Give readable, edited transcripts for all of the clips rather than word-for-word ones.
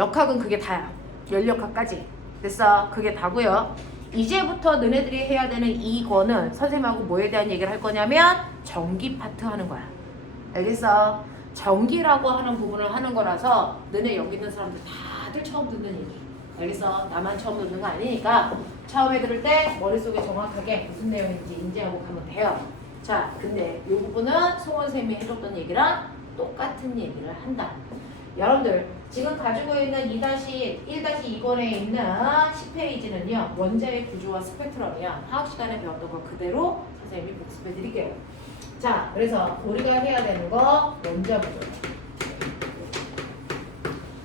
역학은 그게 다야. 연력학까지. 됐어? 그게 다고요. 이제부터 너네들이 해야 되는 이거는 선생님하고 뭐에 대한 얘기를 할 거냐면 전기 파트 하는 거야. 알겠어? 전기라고 하는 부분을 하는 거라서 너네 여기 있는 사람들 다들 처음 듣는 얘기. 알겠어? 나만 처음 듣는 거 아니니까 처음에 들을 때 머릿속에 정확하게 무슨 내용인지 인지하고 가면 돼요. 자, 근데 이 부분은 송원 선생님이 해줬던 얘기랑 똑같은 얘기를 한다. 여러분들 지금 가지고 있는 1-2번에 있는 10페이지는요. 원자의 구조와 스펙트럼이야. 화학 시간에 배웠던 거 그대로 선생님이 복습해 드릴게요. 자, 그래서 우리가 해야 되는 거 원자 구조.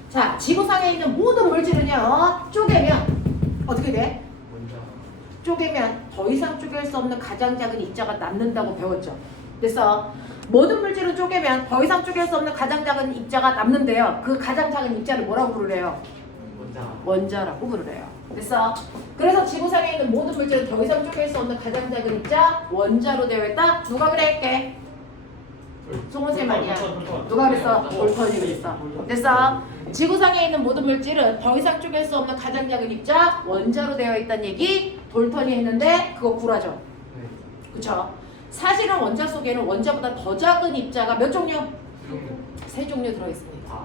자, 지구상에 있는 모든 물질은요. 쪼개면 어떻게 돼? 쪼개면 더 이상 쪼갤 수 없는 가장 작은 입자가 남는다고 배웠죠. 그래서 모든 물질은 쪼개면 더 이상 쪼갤 수 없는 가장 작은 입자가 남는데요. 그 가장 작은 입자를 뭐라고 부르래요? 원자라고 부르래요. 됐어? 그래서 지구상에 있는 모든 물질은 더 이상 쪼갤 수 없는 가장 작은 입자 원자로 되어 있다. 누가 그랬게? 송은쌤 아니야. 누가 그랬어? 볼턴이 그랬어. 됐어? 지구상에 있는 모든 물질은 더 이상 쪼갤 수 없는 가장 작은 입자 원자로 되어 있다는 얘기 볼턴이 했는데 그거 구라죠. 그쵸? 사실은 원자 속에는 원자보다 더 작은 입자가 몇 종류? 세 종류 들어있습니다.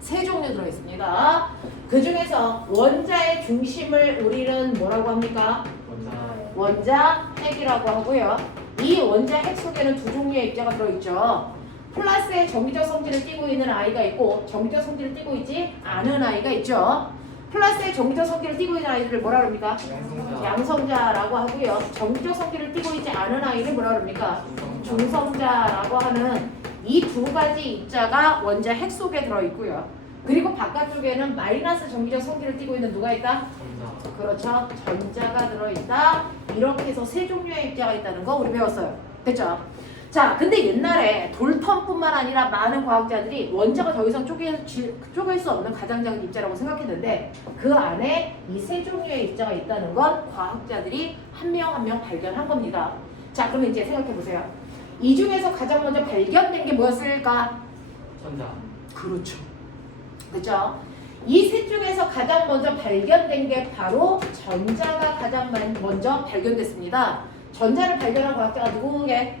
세 종류 들어있습니다. 그 중에서 원자의 중심을 우리는 뭐라고 합니까? 원자 핵이라고 하고요. 이 원자 핵 속에는 두 종류의 입자가 들어있죠. 플러스의 전기적 성질을 띠고 있는 아이가 있고 전기적 성질을 띠고 있지 않은 아이가 있죠. 플러스의 전기적 성질을 띠고 있는 아이들을 뭐라 그럽니까? 양성자라고 하고요. 전기적 성질을 띠고 있지 않은 아이를 뭐라 그럽니까? 중성자라고 하는 이 두 가지 입자가 원자 핵 속에 들어있고요. 그리고 바깥쪽에는 마이너스 전기적 성질을 띠고 있는 누가 있다? 그렇죠. 전자가 들어있다. 이렇게 해서 세 종류의 입자가 있다는 거 우리 배웠어요. 됐죠? 자, 근데 옛날에 돌턴뿐만 아니라 많은 과학자들이 원자가 더 이상 쪼갤 수 없는 가장 작은 입자라고 생각했는데 그 안에 이 세 종류의 입자가 있다는 건 과학자들이 한 명 한 명 발견한 겁니다. 자, 그러면 이제 생각해 보세요. 이 중에서 가장 먼저 발견된 게 뭐였을까? 전자. 그렇죠. 그죠? 이 셋 중에서 가장 먼저 발견된 게 바로 전자가 가장 먼저 발견됐습니다. 전자를 발견한 과학자가 누구게?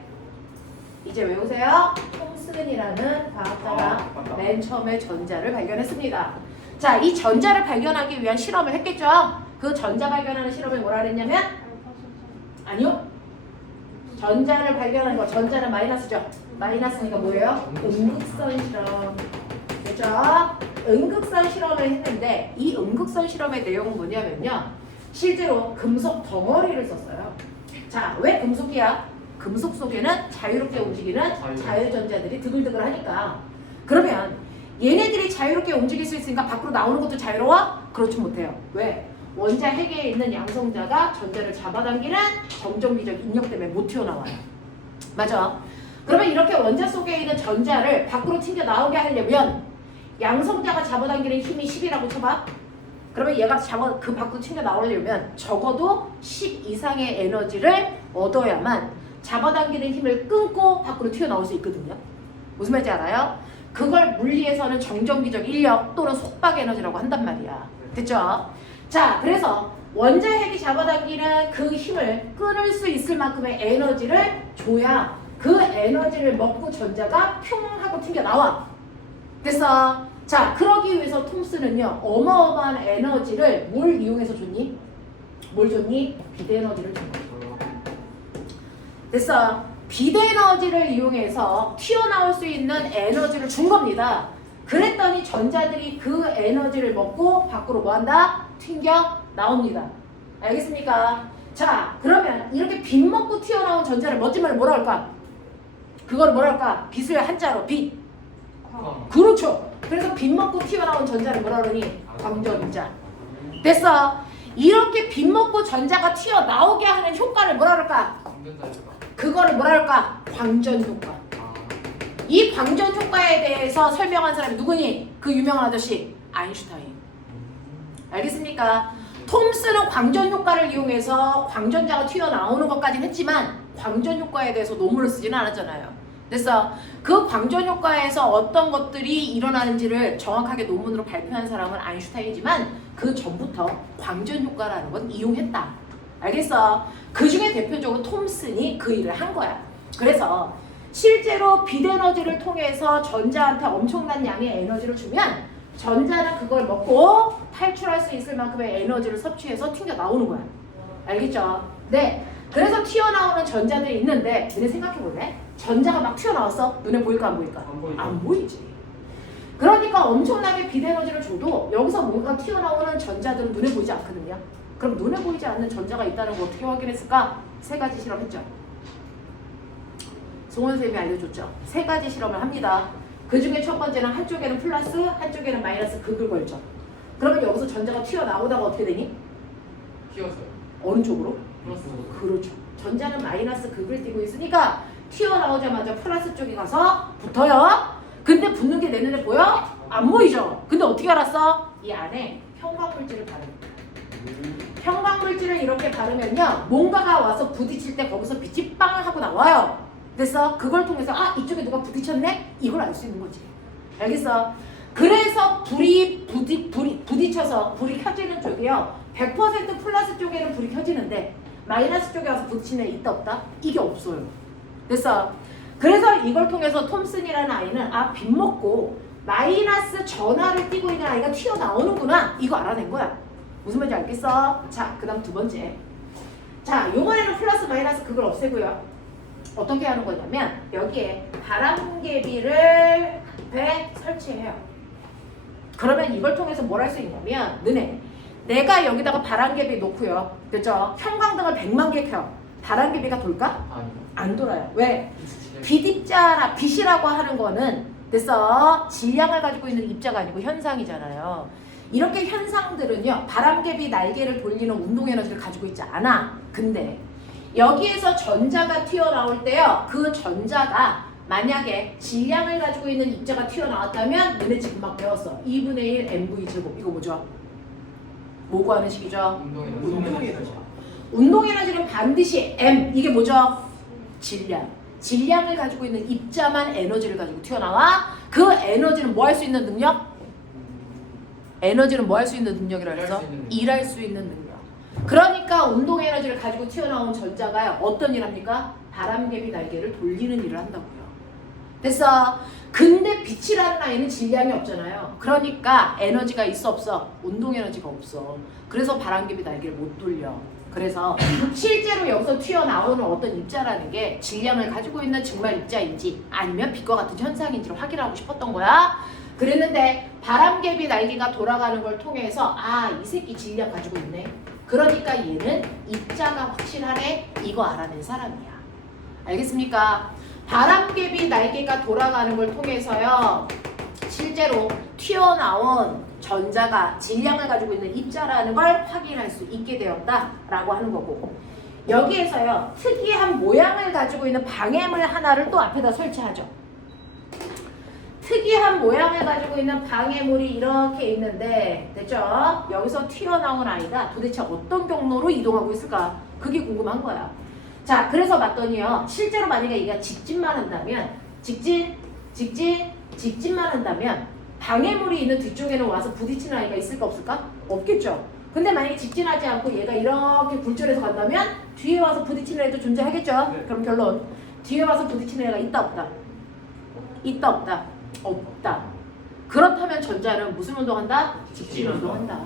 이제 외우세요. 톰슨이라는 과학자가 맨 처음에 전자를 발견했습니다. 자, 이 전자를 발견하기 위한 실험을 했겠죠? 그 전자 발견하는 실험을 뭐라 그랬냐면? 아니요. 전자를 발견하는 거, 전자는 마이너스죠? 마이너스니까 뭐예요? 음극선 실험. 그죠? 음극선 실험을 했는데 이 음극선 실험의 내용은 뭐냐면요. 실제로 금속 덩어리를 썼어요. 자, 왜 금속이야? 금속 속에는 자유롭게 움직이는 자유전자들이 드글드글 하니까. 그러면 얘네들이 자유롭게 움직일 수 있으니까 밖으로 나오는 것도 자유로워? 그렇지 못해요. 왜? 원자 핵에 있는 양성자가 전자를 잡아당기는 정전기적 인력 때문에 못 튀어나와요. 맞아. 그러면 이렇게 원자 속에 있는 전자를 밖으로 튕겨 나오게 하려면 양성자가 잡아당기는 힘이 10이라고 쳐봐. 그러면 얘가 그 밖으로 튕겨 나오려면 적어도 10 이상의 에너지를 얻어야만 잡아당기는 힘을 끊고 밖으로 튀어나올 수 있거든요. 무슨 말인지 알아요? 그걸 물리에서는 정전기적 인력 또는 속박 에너지라고 한단 말이야. 됐죠? 자, 그래서 원자 핵이 잡아당기는 그 힘을 끊을 수 있을 만큼의 에너지를 줘야 그 에너지를 먹고 전자가 퓨 하고 튕겨 나와. 됐어? 자, 그러기 위해서 톰슨은요 어마어마한 에너지를 뭘 이용해서 줬니? 뭘 줬니? 비대에너지를 준 거야. 됐어? 비대에너지를 이용해서 튀어나올 수 있는 에너지를 준 겁니다. 그랬더니 전자들이 그 에너지를 먹고 밖으로 뭐한다? 튕겨 나옵니다. 알겠습니까? 자, 그러면 이렇게 빛 먹고 튀어나온 전자를 멋진 말로 뭐라 할까? 그걸 뭐라 할까? 빛을 한자로 빛. 그렇죠. 그래서 빛 먹고 튀어나온 전자를 뭐라 그러니? 광전자. 됐어? 이렇게 빛 먹고 전자가 튀어나오게 하는 효과를 뭐라 그럴까? 그거를 뭐라 할까? 광전 효과. 이 광전 효과에 대해서 설명한 사람이 누구니? 그 유명한 아저씨 아인슈타인. 알겠습니까? 톰슨은 광전 효과를 이용해서 광전자가 튀어나오는 것까지는 했지만 광전 효과에 대해서 논문을 쓰지는 않았잖아요. 됐어. 그 광전 효과에서 어떤 것들이 일어나는지를 정확하게 논문으로 발표한 사람은 아인슈타인이지만 그 전부터 광전 효과라는 건 이용했다. 알겠어? 그 중에 대표적으로 톰슨이 그 일을 한 거야. 그래서 실제로 빛 에너지를 통해서 전자한테 엄청난 양의 에너지를 주면 전자는 그걸 먹고 탈출할 수 있을 만큼의 에너지를 섭취해서 튕겨 나오는 거야. 알겠죠? 네. 그래서 튀어나오는 전자들이 있는데 너네 생각해볼래? 전자가 막 튀어나왔어? 눈에 보일까 안 보일까? 안 보이지. 그러니까 엄청나게 빛 에너지를 줘도 여기서 뭔가 튀어나오는 전자들은 눈에 보이지 않거든요. 그럼 눈에 보이지 않는 전자가 있다는 거 어떻게 확인했을까? 세 가지 실험했죠. 송원 선생님이 알려줬죠. 세 가지 실험을 합니다. 그 중에 첫 번째는 한쪽에는 플러스, 한쪽에는 마이너스 극을 걸죠. 그러면 여기서 전자가 튀어나오다가 어떻게 되니? 튀었어요. 어느 쪽으로? 플러스. 그렇죠. 전자는 마이너스 극을 띠고 있으니까 튀어나오자마자 플러스 쪽에 가서 붙어요. 근데 붙는 게 내 눈에 보여? 안 보이죠? 근데 어떻게 알았어? 이 안에 형광물질을 바릅니다. 형광물질을 이렇게 바르면요. 뭔가가 와서 부딪힐 때 거기서 빛이 빵 하고 나와요. 됐어? 그걸 통해서 아 이쪽에 누가 부딪혔네? 이걸 알 수 있는 거지. 알겠어? 그래서 불이 부딪혀서 불이 켜지는 쪽이요. 100% 플러스 쪽에는 불이 켜지는데 마이너스 쪽에 와서 부딪히는 애 있다 없다? 이게 없어요. 됐어? 그래서 이걸 통해서 톰슨이라는 아이는 아 빛 먹고 마이너스 전하를 띠고 있는 아이가 튀어나오는구나 이거 알아낸 거야. 무슨 말인지 알겠어? 자, 그 다음 두 번째. 자, 요번에는 플러스 마이너스 그걸 없애고요. 어떻게 하는 거냐면 여기에 바람개비를 앞에 설치해요. 그러면 이걸 통해서 뭘 할 수 있냐면 너네 내가 여기다가 바람개비 놓고요. 그죠? 형광등을 100만 개 켜. 바람개비가 돌까? 아니요. 안 돌아요. 왜? 빛 입자나 빛이라고 하는 거는 됐어? 질량을 가지고 있는 입자가 아니고 현상이잖아요. 이렇게 현상들은요. 바람개비 날개를 돌리는 운동 에너지를 가지고 있지 않아. 근데 여기에서 전자가 튀어나올 때요. 그 전자가 만약에 질량을 가지고 있는 입자가 튀어나왔다면 너네 지금 막 배웠어. 2분의 1 mv 제곱. 이거 뭐죠? 뭐 구하는 식이죠? 운동 에너지. 운동 에너지는 반드시 m. 이게 뭐죠? 질량. 질량을 가지고 있는 입자만 에너지를 가지고 튀어나와. 그 에너지는 뭐 할 수 있는 능력? 에너지는 뭐 할 수 있는 능력이라 해서? 일할 수 있는 능력. 그러니까 운동 에너지를 가지고 튀어나온 전자가 어떤 일 합니까? 바람개비 날개를 돌리는 일을 한다고요. 됐어? 근데 빛이라는 아이는 질량이 없잖아요. 그러니까 에너지가 있어 없어? 운동 에너지가 없어. 그래서 바람개비 날개를 못 돌려. 그래서 실제로 여기서 튀어나오는 어떤 입자라는 게 질량을 가지고 있는 정말 입자인지 아니면 빛과 같은 현상인지를 확인하고 싶었던 거야. 그랬는데 바람개비 날개가 돌아가는 걸 통해서 아, 이 새끼 질량 가지고 있네. 그러니까 얘는 입자가 확실하네. 이거 알아낸 사람이야. 알겠습니까? 바람개비 날개가 돌아가는 걸 통해서요. 실제로 튀어나온 전자가 질량을 가지고 있는 입자라는 걸 확인할 수 있게 되었다라고 하는 거고 여기에서요. 특이한 모양을 가지고 있는 방해물 하나를 또 앞에다 설치하죠. 특이한 모양을 가지고 있는 방해물이 이렇게 있는데 됐죠? 여기서 튀어나온 아이가 도대체 어떤 경로로 이동하고 있을까? 그게 궁금한 거야. 자, 그래서 봤더니요. 실제로 만약에 얘가 직진만 한다면 직진만 한다면 방해물이 있는 뒤쪽에는 와서 부딪히는 아이가 있을까 없을까? 없겠죠. 근데 만약에 직진하지 않고 얘가 이렇게 굴절해서 간다면 뒤에 와서 부딪히는 애도 존재하겠죠? 네. 그럼 결론. 뒤에 와서 부딪히는 애가 있다 없다? 있다 없다? 없다. 그렇다면 전자는 무슨 운동한다? 직진 운동한다.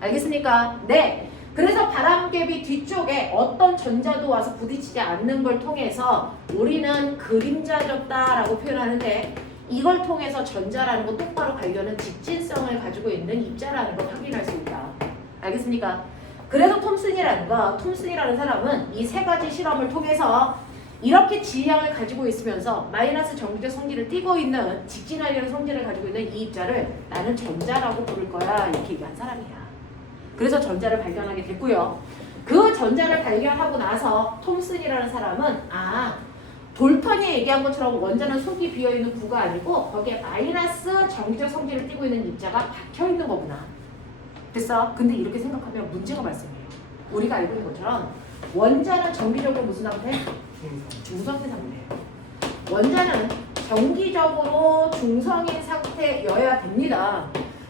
알겠습니까? 네. 그래서 바람개비 뒤쪽에 어떤 전자도 와서 부딪히지 않는 걸 통해서 우리는 그림자졌다라고 표현하는데 이걸 통해서 전자라는 거 똑바로 관련은 직진성을 가지고 있는 입자라는 걸 확인할 수 있다. 알겠습니까? 그래서 톰슨이라는 사람은 이 세 가지 실험을 통해서 이렇게 질량을 가지고 있으면서 마이너스 정비적 성질을 띠고 있는 직진하려는 성질을 가지고 있는 이 입자를 나는 전자라고 부를 거야 이렇게 얘기한 사람이야. 그래서 전자를 발견하게 됐고요. 그 전자를 발견하고 나서 톰슨이라는 사람은 돌턴이 얘기한 것처럼 원자는 속이 비어있는 구가 아니고 거기에 마이너스 정비적 성질을 띠고 있는 입자가 박혀있는 거구나. 됐어? 근데 이렇게 생각하면 문제가 발생해요. 우리가 알고 있는 것처럼 원자는 정비적으로 무슨 상태? 중성태 상태예요. 원자는 정기적으로 중성인 상태여야 됩니다.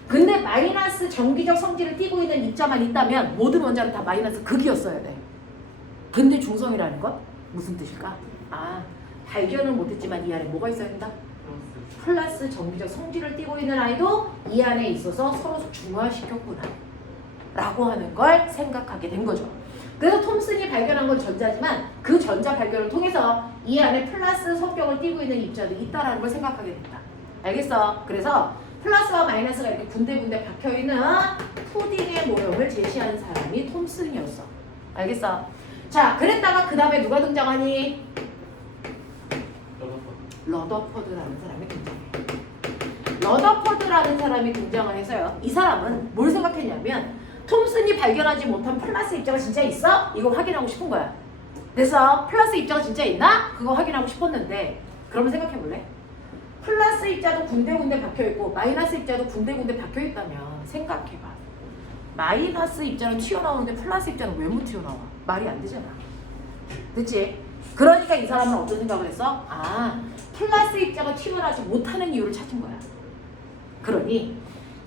근데 마이너스 정기적 성질을 띠고 있는 입자만 있다면 모든 원자는 다 마이너스 극이었어야 돼. 근데 중성이라는 건 무슨 뜻일까? 아, 발견은 못했지만 이 안에 뭐가 있어야 된다? 플러스 정기적 성질을 띠고 있는 아이도 이 안에 있어서 서로 중화시켰구나 라고 하는 걸 생각하게 된 거죠. 그래서 톰슨이 발견한 건 전자지만 그 전자 발견을 통해서 이 안에 플러스 성격을 띠고 있는 입자도 있다라는 걸 생각하게 된다. 알겠어? 그래서 플러스와 마이너스가 이렇게 군데군데 박혀있는 푸딩의 모형을 제시한 사람이 톰슨이었어. 알겠어? 자, 그랬다가 그 다음에 누가 등장하니? 러더퍼드라는 사람이 등장해. 러더퍼드라는 사람이 등장을 해서요. 이 사람은 뭘 생각했냐면 톰슨이 발견하지 못한 플러스 입자가 진짜 있어? 이거 확인하고 싶은 거야. 그래서 플러스 입자가 진짜 있나? 그거 확인하고 싶었는데 그러면 생각해볼래? 플러스 입자도 군데군데 박혀있고 마이너스 입자도 군데군데 박혀있다면 생각해봐. 마이너스 입자는 튀어나오는데 플러스 입자는 왜 못 튀어나와? 말이 안 되잖아. 그치? 그러니까 이 사람은 어떤 생각을 했어? 아, 플러스 입자가 튀어나오지 못하는 이유를 찾은 거야. 그러니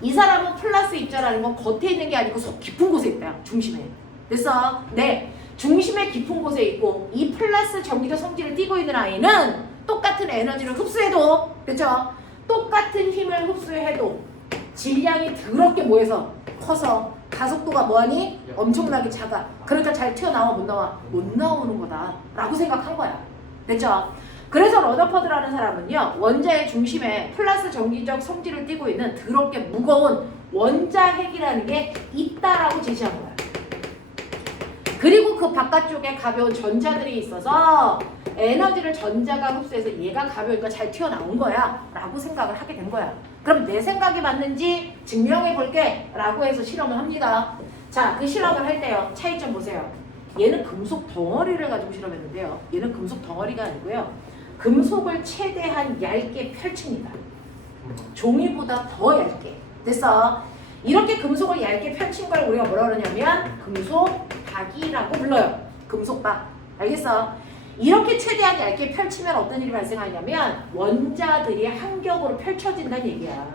이 사람은 플러스 입자라는 건 겉에 있는 게 아니고 속 깊은 곳에 있다. 중심에. 그래서 네, 중심의 깊은 곳에 있고 이 플러스 정기적 성질을 띠고 있는 아이는 똑같은 에너지를 흡수해도, 그렇죠? 똑같은 힘을 흡수해도 질량이 더럽게 모여서 커서 가속도가 뭐하니? 엄청나게 작아. 그러니까 잘 튀어나와 못 나와? 못 나오는 거다 라고 생각한 거야. 됐죠? 그래서 러더퍼드라는 사람은요, 원자의 중심에 플러스 정기적 성질을 띠고 있는 더럽게 무거운 원자핵이라는 게 있다라고 제시한 거야. 그리고 그 바깥쪽에 가벼운 전자들이 있어서 에너지를 전자가 흡수해서 얘가 가벼우니까 잘 튀어나온 거야 라고 생각을 하게 된 거야. 그럼 내 생각이 맞는지 증명해 볼게 라고 해서 실험을 합니다. 자, 그 실험을 할 때요, 차이점 보세요. 얘는 금속 덩어리를 가지고 실험했는데요, 얘는 금속 덩어리가 아니고요, 금속을 최대한 얇게 펼칩니다. 종이보다 더 얇게. 됐어? 이렇게 금속을 얇게 펼친 걸 우리가 뭐라 그러냐면 금속박이라고 불러요. 금속박. 알겠어? 이렇게 최대한 얇게 펼치면 어떤 일이 발생하냐면 원자들이 한 겹으로 펼쳐진다는 얘기야.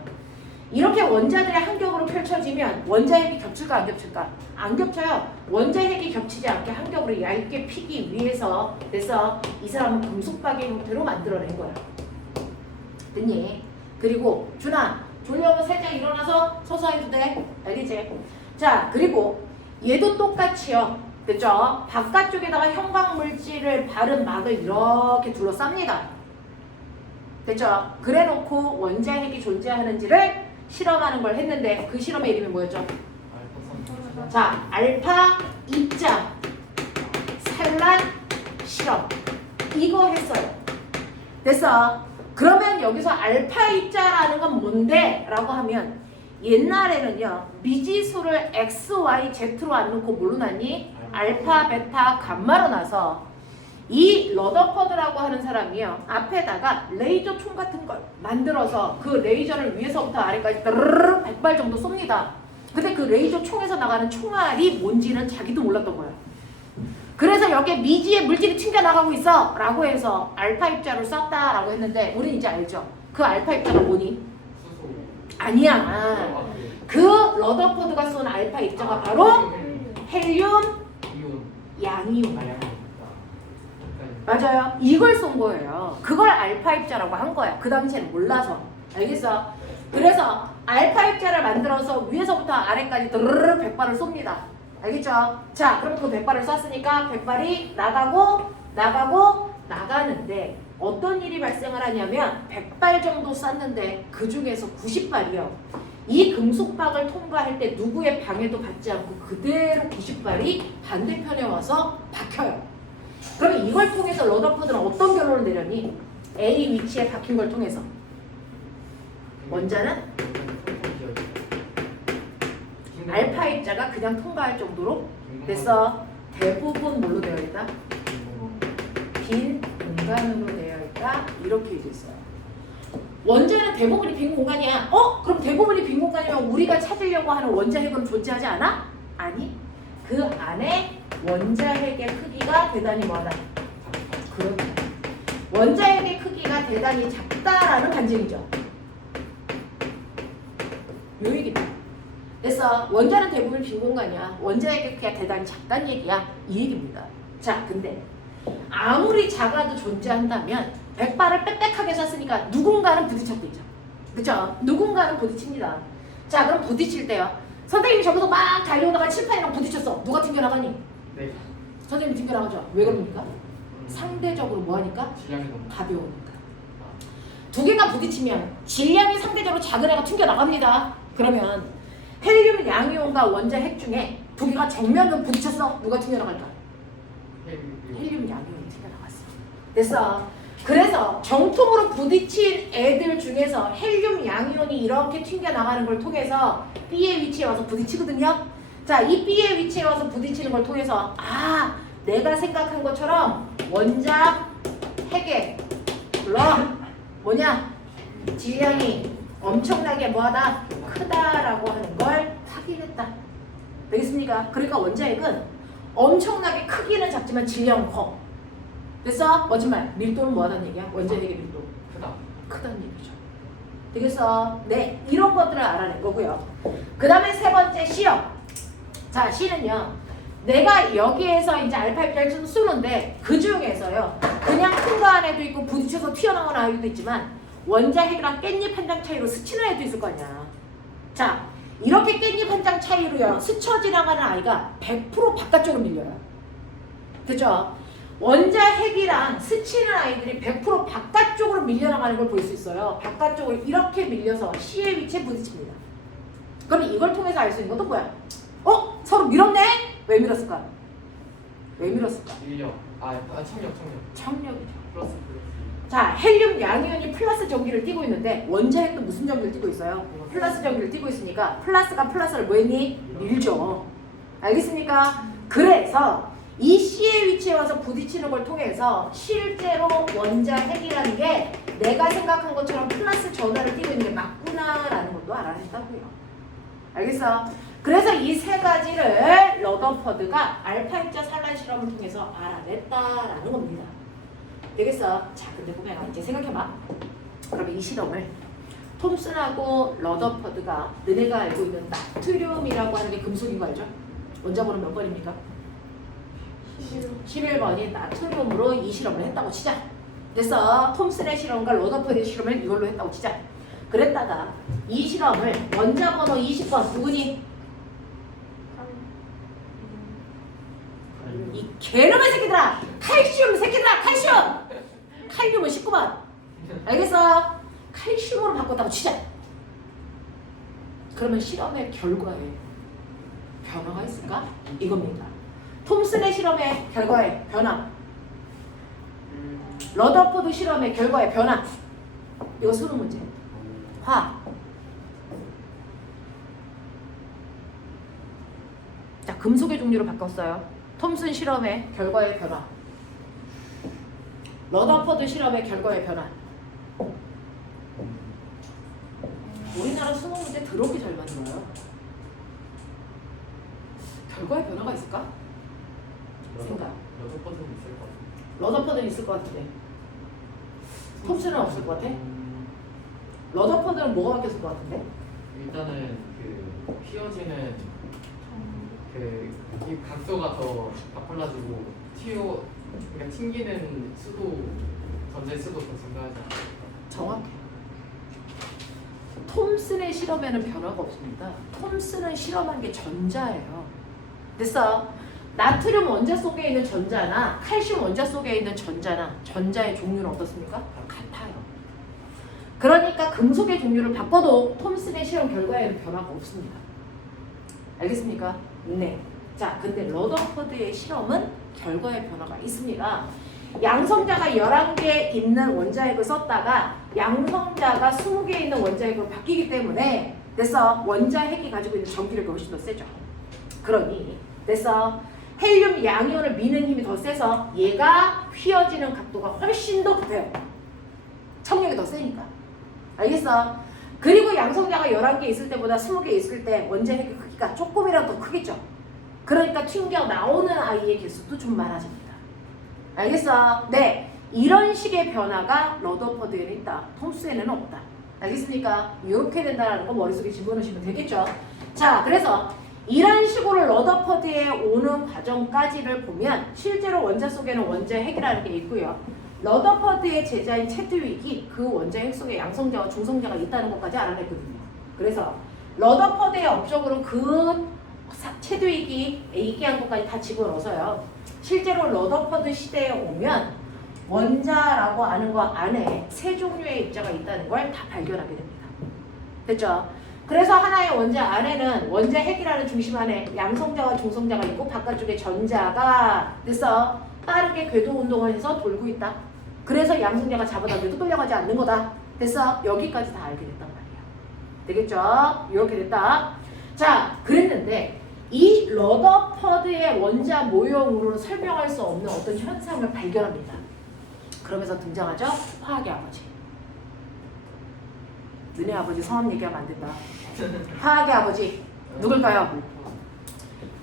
이렇게 원자들이 한 겹으로 펼쳐지면 원자핵이 겹칠까 안 겹칠까? 안 겹쳐요. 원자핵이 겹치지 않게 한 겹으로 얇게 피기 위해서, 그래서 이 사람은 금속박의 형태로 만들어낸 거야. 됐니? 그리고 준아, 졸려면 살짝 일어나서 서서 해도 돼. 알겠지? 자, 그리고 얘도 똑같이요. 됐죠? 바깥쪽에다가 형광물질을 바른 막을 이렇게 둘러쌉니다. 됐죠? 그래놓고 원자핵이 존재하는지를 실험하는 걸 했는데 그 실험의 이름이 뭐였죠? 자, 알파 입자 산란 실험, 이거 했어요. 됐어? 그러면 여기서 알파 입자라는 건 뭔데? 라고 하면 옛날에는요, 미지수를 x, y, z로 안 놓고 뭘로 놨니? 알파, 베타, 감마로 놔서 이 러더퍼드라고 하는 사람이요, 앞에다가 레이저 총 같은 걸 만들어서 그 레이저를 위에서부터 아래까지 100발 정도 쏩니다. 근데 그 레이저 총에서 나가는 총알이 뭔지는 자기도 몰랐던 거야. 그래서 여기에 미지의 물질이 튕겨나가고 있어 라고 해서 알파 입자를 쐈다 라고 했는데 우린 이제 알죠. 그 알파 입자가 뭐니? 아니야. 그 러더퍼드가 쏜 알파 입자가 바로 헬륨 양이온이야. 맞아요. 이걸 쏜 거예요. 그걸 알파 입자라고 한 거야. 그 당시에는 몰라서. 알겠어? 그래서 알파 입자를 만들어서 위에서부터 아래까지 드르르 100발을 쏩니다. 알겠죠? 자, 그럼 그 100발을 쐈으니까 100발이 나가는데 어떤 일이 발생을 하냐면 100발 정도 쐈는데 그 중에서 90발이요. 이 금속박을 통과할 때 누구의 방해도 받지 않고 그대로 90발이 반대편에 와서 박혀요. 그러면 이걸 통해서 러더퍼드는 어떤 결론을 내렸니? A 위치에 박힌 걸 통해서 원자는 알파 입자가 그냥 통과할 정도로 됐어. 대부분 뭘로 되어 있다? 빈 공간으로 되어 있다. 이렇게 돼 있어요. 원자는 대부분이 빈 공간이야. 그럼 대부분이 빈 공간이면 우리가 찾으려고 하는 원자핵은 존재하지 않아? 아니, 그 안에 원자핵의 크기가 대단히 많아. 그렇다. 원자핵의 크기가 대단히 작다라는 반증이죠. 요 얘기다. 그래서 원자는 대부분 빈 공간이야. 원자핵의 크기가 대단히 작다는 얘기야. 이 얘기입니다. 자, 근데 아무리 작아도 존재한다면 백발을 빽빽하게 썼으니까 누군가는 부딪혔겠죠. 그죠? 누군가는 부딪힙니다. 자, 그럼 부딪힐 때요. 선생님이 저기서 막 달려오다가 칠판이랑 부딪혔어. 누가 튕겨나가니? 네. 선생님이 튕겨나가죠. 왜 그럽니까? 상대적으로 뭐하니까? 질량이 너무 가벼우니까. 두 개가 부딪히면 질량이 상대적으로 작은 애가 튕겨나갑니다. 그러면 헬륨 양이온과 원자핵 중에 두 개가 정면으로 부딪혔어. 누가 튕겨나갈까? 헬륨 양이온이 튕겨나갔어. 그래서 정통으로 부딪힌 애들 중에서 헬륨 양이온이 이렇게 튕겨나가는 걸 통해서 B의 위치에 와서 부딪히거든요. 자, 이 B의 위치에 와서 부딪히는 걸 통해서 아, 내가 생각한 것처럼 원자 핵의 물론 뭐냐? 질량이 엄청나게 뭐하다? 크다라고 하는 걸 확인했다. 되겠습니까? 그러니까 원자핵은 엄청나게 크기는 작지만 질량은 커. 됐어? 거짓말. 밀도는 뭐하다는 얘기야? 원자핵의 밀도. 크다는 얘기죠. 되겠어? 네. 이런 것들을 알아낸 거고요. 그 다음에 세 번째 C요. 자, C는요. 내가 여기에서 이제 알파-입자를 쓰는데 그 중에서요. 그냥 큰 거 안에도 있고 부딪혀서 튀어나오는 아이도 있지만 원자핵이랑 깻잎 한 장 차이로 스치는 애도 있을 거 아니야. 자, 이렇게 깻잎 한 장 차이로요. 스쳐 지나가는 아이가 100% 바깥쪽으로 밀려요. 그죠? 원자핵이랑 스치는 아이들이 100% 바깥쪽으로 밀려나가는 걸 볼 수 있어요. 바깥쪽으로 이렇게 밀려서 C의 위치에 부딪힙니다. 그럼 이걸 통해서 알 수 있는 것도 뭐야? 서로 밀었네? 왜 밀었을까? 왜 밀었을까? 밀려. 청력. 청력이죠. 플러스. 자, 헬륨 양이온이 플러스 전기를 띠고 있는데 원자핵도 무슨 전기를 띠고 있어요? 플러스 전기를 띠고 있으니까 플러스가 플러스를 뭐 했니? 밀죠. 알겠습니까? 그래서 이 C의 위치에 와서 부딪히는 걸 통해서 실제로 원자핵이라는 게 내가 생각한 것처럼 플러스 전화를 띠고 있는 게 맞구나라는 것도 알아냈다고요. 알겠어? 그래서 이 세 가지를 러더퍼드가 알파-입자 산란 실험을 통해서 알아냈다라는 겁니다. 되겠어? 자, 근데 보면 이제 생각해봐. 그러면 이 실험을 톰슨하고 러더퍼드가 너네가 알고 있는 나트륨이라고 하는 게 금속인 거 알죠? 원자번호 몇 번입니까? 11번이 나트륨으로 이 실험을 했다고 치자. 그래서 톰슨의 실험과 러더퍼드의 실험을 이걸로 했다고 치자. 그랬다가 이 실험을 원자번호 20번 누구니? 이 개놈의 새끼들아! 칼슘 새끼들아! 칼슘! 칼륨은 19번. 알겠어? 칼슘으로 바꿨다고 치자. 그러면 실험의 결과에 변화가 있을까? 이겁니다. 톰슨의 실험의 결과에 변화. 러더포드 실험의 결과에 변화. 이거 수능 문제. 자, 금속의 종류를 바꿨어요. 톰슨 실험의 결과의 변화. 러더퍼드 실험의 결과의 변화. 우리나라 수능 문제 더럽게 잘 만들어요. 결과의 변화가 있을까? 생각. 러더퍼드는 있을 것 같아요. 러더퍼드는 있을 것 같은데 톰슨은 없을 것 같아? 러더퍼드는 뭐가 바뀌었을 것 같은데? 일단은 그 휘어지는 이 각도가 더 가팔라지고 그러니까 튕기는 수도 전자의 수도 더 증가하지 않아요. 정확해. 톰슨의 실험에는 변화가 없습니다. 톰슨은 실험한 게 전자예요. 그래서 나트륨 원자 속에 있는 전자나 칼슘 원자 속에 있는 전자나 전자의 종류는 어떻습니까? 같아요. 그러니까 금속의 종류를 바꿔도 톰슨의 실험 결과에는 변화가 없습니다. 알겠습니까? 네. 자, 근데 러더퍼드의 실험은 결과에 변화가 있습니다. 양성자가 11개 있는 원자핵을 썼다가 양성자가 20개 있는 원자핵으로 바뀌기 때문에 그래서 원자핵이 가지고 있는 전기력이 훨씬 더 세죠. 그러니 그래서 헬륨 양이온을 미는 힘이 더 세서 얘가 휘어지는 각도가 훨씬 더 급해요. 청력이 더 세니까. 알겠어? 그리고 양성자가 11개 있을 때보다 20개 있을 때 원자핵의 크기가 조금이라도 더 크겠죠. 그러니까 튕겨 나오는 아이의 개수도 좀 많아집니다. 알겠어? 네. 이런 식의 변화가 러더퍼드에는 있다. 톰스에는 없다. 알겠습니까? 이렇게 된다는 거 머릿속에 집어넣으시면 되겠죠. 자, 그래서 이런 식으로 러더퍼드에 오는 과정까지를 보면 실제로 원자 속에는 원자 핵이라는 게 있고요. 러더퍼드의 제자인 채트윅이 그 원자 핵 속에 양성자와 중성자가 있다는 것까지 알아냈거든요. 그래서 러더퍼드의 업적으로 그 채트윅이 얘기한 것까지 다 집어넣어서요. 실제로 러더퍼드 시대에 오면 원자라고 하는 것 안에 세 종류의 입자가 있다는 걸 다 발견하게 됩니다. 됐죠? 그래서 하나의 원자 안에는 원자 핵이라는 중심 안에 양성자와 중성자가 있고 바깥쪽에 전자가 됐어 빠르게 궤도 운동을 해서 돌고 있다. 그래서 양성자가 잡아당겨도 끌려가지 않는 거다. 됐어? 여기까지 다 알게 됐단 말이야. 되겠죠? 이렇게 됐다. 자, 그랬는데 이 러더퍼드의 원자 모형으로는 설명할 수 없는 어떤 현상을 발견합니다. 그러면서 등장하죠? 화학의 아버지. 너네 아버지 성함 얘기하면 안 된다. 화학의 아버지 누굴까요?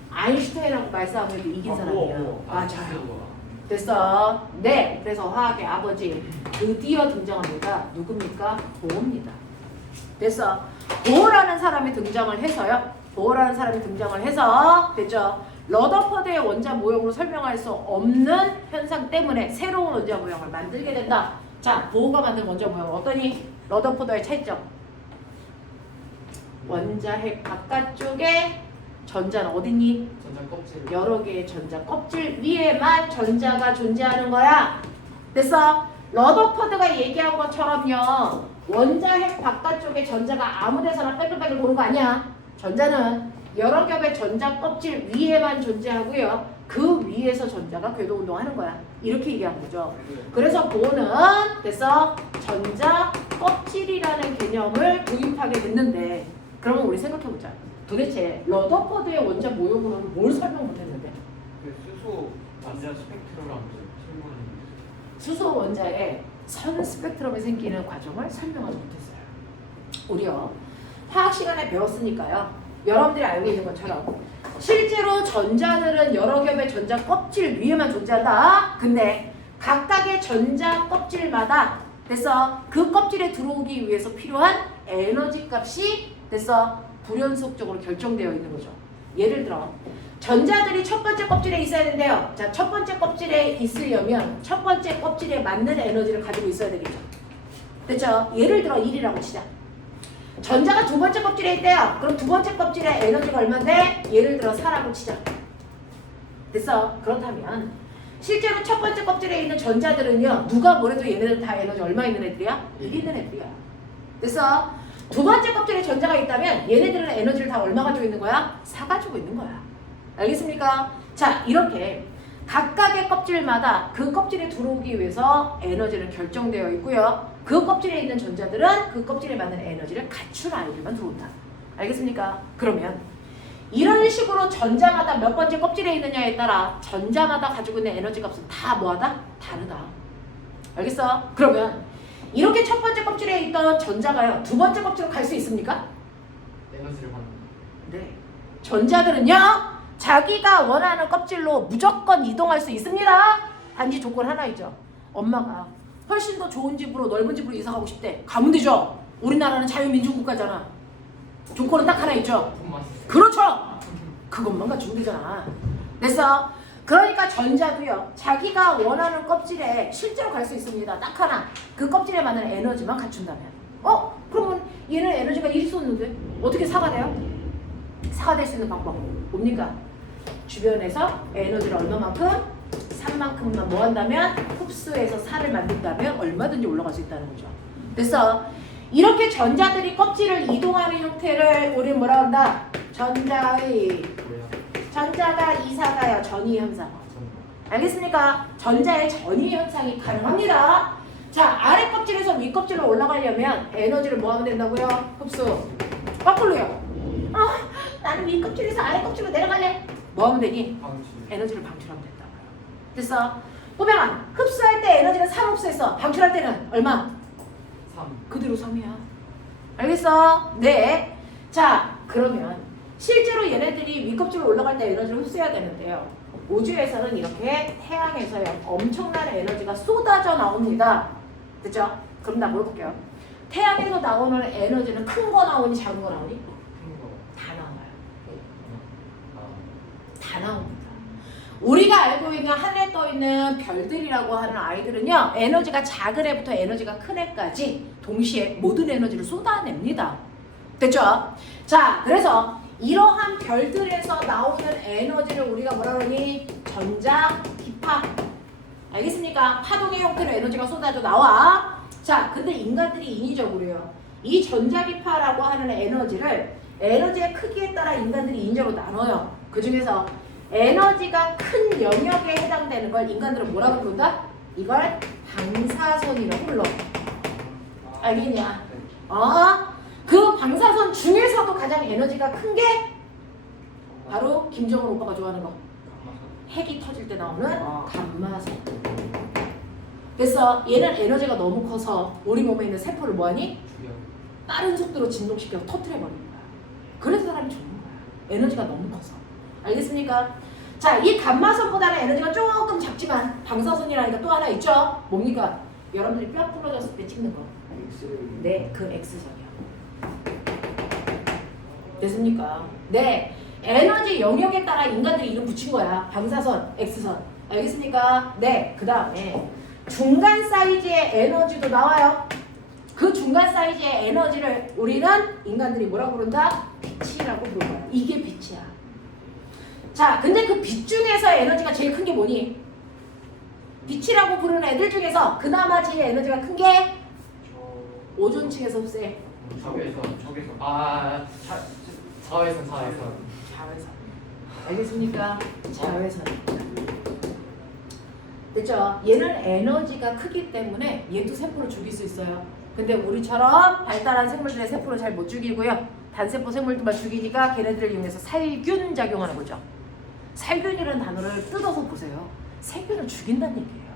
아인슈타인하고 말싸움에도 이긴 사람이야. 맞아요. 됐어. 네. 그래서 화학의 아버지 드디어 등장합니다. 누굽니까? 보어입니다. 됐어. 보어라는 사람이 등장을 해서요. 보어라는 사람이 등장을 해서 됐죠. 러더퍼드의 원자 모형으로 설명할 수 없는 현상 때문에 새로운 원자 모형을 만들게 된다. 자, 보어가 만든 원자 모형 어떠니? 러더퍼드의 차이점. 원자 핵 바깥쪽에 전자는 어딨니? 전자 껍질. 여러 개의 전자 껍질 위에만 전자가 존재하는 거야. 됐어? 러더퍼드가 얘기한 것처럼요. 원자 핵 바깥쪽에 전자가 아무 데서나 빽빽빽 도는 거 아니야. 전자는 여러 겹의 전자 껍질 위에만 존재하고요. 그 위에서 전자가 궤도 운동하는 거야. 이렇게 얘기한 거죠. 그래서 보어는 됐어? 전자 껍질이라는 개념을 도입하게 됐는데 그러면 우리 생각해보자. 도대체 러더퍼드의 원자 모형으로는 뭘 설명 못했는데? 그 수소 원자 스펙트럼이랑 실무하는. 수소 원자의 선 스펙트럼이 생기는 과정을 설명하지 못했어요. 우리요 화학 시간에 배웠으니까요. 여러분들이 알고 있는 것처럼 실제로 전자들은 여러 겹의 전자 껍질 위에만 존재한다. 근데 각각의 전자 껍질마다 됐어? 그 껍질에 들어오기 위해서 필요한 에너지 값이 됐어? 불연속적으로 결정되어 있는 거죠. 예를 들어 전자들이 첫 번째 껍질에 있어야 된대요. 자, 첫 번째 껍질에 있으려면 첫 번째 껍질에 맞는 에너지를 가지고 있어야 되겠죠. 됐죠? 예를 들어 1이라고 치자. 전자가 두 번째 껍질에 있대요. 그럼 두 번째 껍질에 에너지가 얼마인데? 예를 들어 4라고 치자. 됐어? 그렇다면 실제로 첫 번째 껍질에 있는 전자들은요. 누가 뭐래도 얘네들 다 에너지 얼마 있는 애들이야? 1 있는 애들이야. 됐어? 두 번째 껍질에 전자가 있다면 얘네들은 에너지를 다 얼마 가지고 있는 거야? 4 가지고 있는 거야. 알겠습니까? 자, 이렇게 각각의 껍질마다 그 껍질에 들어오기 위해서 에너지는 결정되어 있고요. 그 껍질에 있는 전자들은 그 껍질에 맞는 에너지를 갖춘 아이들만 들어온다. 알겠습니까? 그러면 이런 식으로 전자마다 몇 번째 껍질에 있느냐에 따라 전자마다 가지고 있는 에너지 값은 다 뭐하다? 다르다. 알겠어? 그러면 이렇게 첫 번째 껍질에 있던 전자가요. 두 번째 껍질로 갈 수 있습니까? 에너지를 받는. 네. 전자들은요. 자기가 원하는 껍질로 무조건 이동할 수 있습니다. 단지 조건 하나 있죠. 엄마가 훨씬 더 좋은 집으로 넓은 집으로 이사 가고 싶대. 가면 되죠. 우리나라는 자유민주국가잖아. 조건은 딱 하나 있죠. 돈만. 그렇죠. 그것만 갖추면 되잖아. 됐어? 그러니까 전자도요. 자기가 원하는 껍질에 실제로 갈 수 있습니다. 딱 하나. 그 껍질에 맞는 에너지만 갖춘다면. 그러면 얘는 에너지가 1이 쏟는데 어떻게 4가 돼요? 4가 될 수 있는 방법 뭡니까? 주변에서 에너지를 얼마만큼? 3만큼만 뭐 한다면 흡수해서 4를 만든다면 얼마든지 올라갈 수 있다는 거죠. 됐어? 이렇게 전자들이 껍질을 이동하는 형태를 우리 뭐라 한다? 전자가 이사가요. 전이 현상. 알겠습니까? 전자의 전이 현상이 가능합니다. 자, 아래 껍질에서 위 껍질로 올라가려면 에너지를 뭐 하면 된다고요? 흡수. 거꾸로요. 나는 위 껍질에서 아래 껍질로 내려갈래. 뭐 하면 되니? 방출. 에너지를 방출하면 된다고요. 됐어? 보면 흡수할 때 에너지는 3 흡수했어. 방출할 때는 얼마? 3. 그대로 3이야. 알겠어? 네. 자, 그러면 실제로 얘네들이 윗껍질로 올라갈 때 에너지를 흡수해야 되는데요. 우주에서는 이렇게 태양에서요 엄청난 에너지가 쏟아져 나옵니다. 됐죠? 그럼 나 물어볼게요. 태양에서 나오는 에너지는 큰 거 나오니 작은 거 나오니? 큰 거. 다 나와요. 아, 다 나옵니다. 우리가 알고 있는 하늘에 떠 있는 별들이라고 하는 아이들은요 에너지가 작은 애부터 에너지가 큰 애까지 동시에 모든 에너지를 쏟아냅니다. 됐죠? 자, 그래서 이러한 별들에서 나오는 에너지를 우리가 뭐라 그러니? 전자 기파. 알겠습니까? 파동의 형태로 에너지가 쏟아져 나와. 자, 근데 인간들이 인위적으로요. 이 전자 기파라고 하는 에너지를 에너지의 크기에 따라 인간들이 인위적으로 나눠요. 그 중에서 에너지가 큰 영역에 해당되는 걸 인간들은 뭐라고 부른다? 이걸 방사선이라고 불러. 알겠냐? 그 방사선 중에서도 가장 에너지가 큰 게 바로 김정은 오빠가 좋아하는 거. 핵이 터질 때 나오는 감마선. 그래서 얘는 에너지가 너무 커서 우리 몸에 있는 세포를 뭐하니? 죽여. 빠른 속도로 진동시켜서 터트려버리는 거야. 그래서 사람이 죽는 거야. 에너지가 너무 커서. 알겠습니까? 자, 이 감마선보다는 에너지가 조금 작지만 방사선이라니까 또 하나 있죠? 뭡니까? 여러분들이 뼈 부러졌을 때 찍는 거. 네, 그 X선이요. 됐습니까? 네, 에너지 영역에 따라 인간들이 이름 붙인 거야. 방사선, X선. 알겠습니까? 네, 그 다음에 중간 사이즈의 에너지도 나와요. 그 중간 사이즈의 에너지를 우리는 인간들이 뭐라고 부른다? 빛이라고 부르는 거야. 이게 빛이야. 자, 근데 그 빛 중에서 에너지가 제일 큰 게 뭐니? 빛이라고 부르는 애들 중에서 그나마 제일 에너지가 큰 게 오존층에서 흡수해. 적에서. 자외선. 자외선. 알겠습니까? 자외선. 됐죠? 얘는 에너지가 크기 때문에 얘도 세포를 죽일 수 있어요. 근데 우리처럼 발달한 생물들의 세포를 잘 못 죽이고요. 단세포 생물들만 죽이니까 걔네들을 이용해서 살균 작용하는 거죠. 살균이라는 단어를 뜯어서 보세요. 세균을 죽인다는 얘기예요.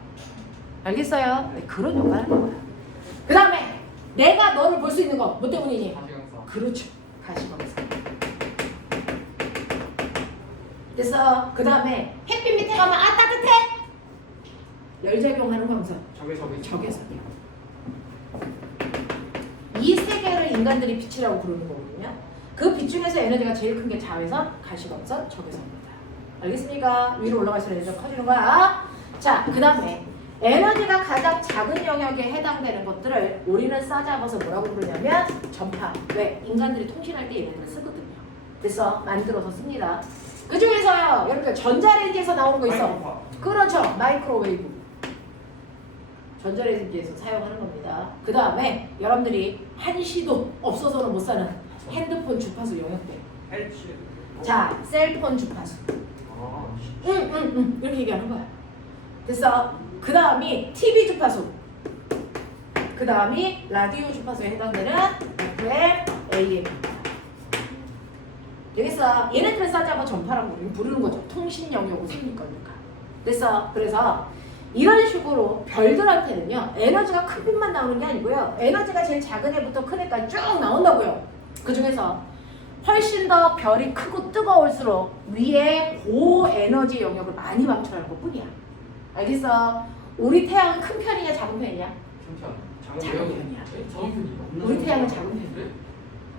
알겠어요? 네, 그런 역할을 하는 거야. 그 다음에 내가 너를 볼 수 있는 거 뭐 때문이니? 가시광선. 그렇죠. 가시광선. 됐어. 그 다음에 햇빛 밑에 가면 따뜻해. 열작용하는 광선. 적외선이요. 이 세 개를 인간들이 빛이라고 부르는 거거든요. 그 빛 중에서 에너지가 제일 큰 게 자외선, 가시광선, 적외선입니다. 알겠습니까? 위로 올라갈수록 에너지가 커지는 거야. 자, 그 다음에 에너지가 가장 작은 영역에 해당되는 것들을 우리는 싸잡아서 뭐라고 부르냐면 전파. 왜? 인간들이 통신할 때 얘네들을 쓰거든요. 그래서 만들어서 씁니다. 그 중에서요, 여러분들 전자레인지에서 나오는 거 있어. 그렇죠. 마이크로웨이브. 전자레인지에서 사용하는 겁니다. 그 다음에 여러분들이 한시도 없어서는 못 사는 핸드폰 주파수 영역대. 자, 셀폰 주파수. 이렇게 얘기하는 거야. 됐어? 그 다음이 TV 주파수. 그 다음이 라디오 주파수에 해당되는 FM, AM입니다. 여기서 얘네들을 싸잡아 전파라고 부르는 거죠. 통신 영역으로 생길 거니까. 됐어? 그래서 이런 식으로 별들한테는요 에너지가 큰 빛만 나오는 게 아니고요, 에너지가 제일 작은 애부터 큰 애까지 쭉 나온다고요. 그 중에서 훨씬 더 별이 크고 뜨거울수록 위에 고에너지 영역을 많이 방출하는 것 뿐이야. 알겠어? 우리 태양은 큰 편이냐 작은 편이냐? 작은 편이야. 우리 태양은 작은 편이야.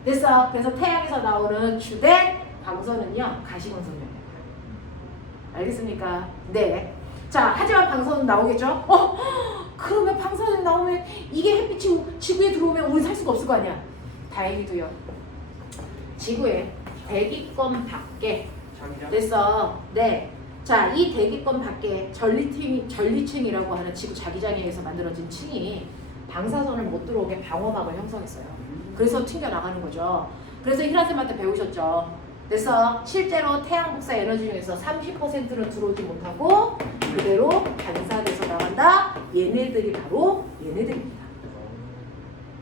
됐어? 그래서 태양에서 나오는 주된 방사선은요 가시광선이에요. 알겠습니까? 네. 자, 하지만 방사선 나오겠죠? 그러면 방사선이 나오면 이게 햇빛이 지구에 들어오면 우리 살 수가 없을 거 아니야. 다행히도요, 지구의 대기권 밖에 됐어. 네. 자, 이 대기권 밖에 전리층이라고 하는 지구 자기장에서 만들어진 층이 방사선을 못 들어오게 방어막을 형성했어요. 그래서 튕겨 나가는 거죠. 그래서 히라쌤한테 배우셨죠. 그래서 실제로 태양 복사 에너지 중에서 30%는 들어오지 못하고 그대로 반사돼서 나간다. 얘네들이 바로 얘네들입니다.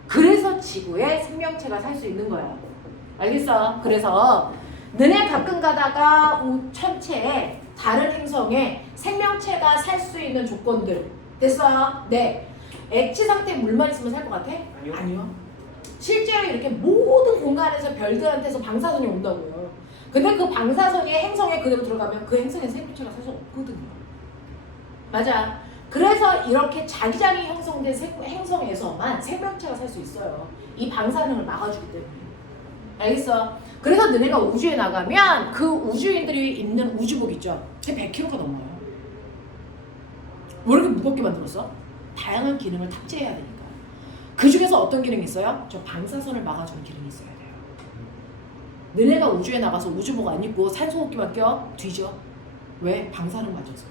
그래서 지구에 생명체가 살 수 있는 거예요. 알겠어? 그래서 너네 가끔 가다가 천체에 다른 행성에 생명체가 살 수 있는 조건들 됐어요? 네. 액체 상태에 물만 있으면 살 것 같아? 아니요. 실제로 이렇게 모든 공간에서 별들한테서 방사선이 온다고요. 근데 그 방사선이 행성에 그대로 들어가면 그 행성에 생명체가 살 수 없거든요. 맞아. 그래서 이렇게 자기장이 형성된 행성에서만 생명체가 살 수 있어요. 이 방사능을 막아주기 때문에. 알겠어? 그래서 너네가 우주에 나가면 그 우주인들이 입는 우주복 있죠? 그게 100kg가 넘어요. 왜 이렇게 무겁게 만들었어? 다양한 기능을 탑재해야 되니까. 그 중에서 어떤 기능이 있어요? 저 방사선을 막아주는 기능이 있어야 돼요. 너네가 우주에 나가서 우주복 안 입고 산소호흡기만 껴? 뒤져. 왜? 방사능 맞아서.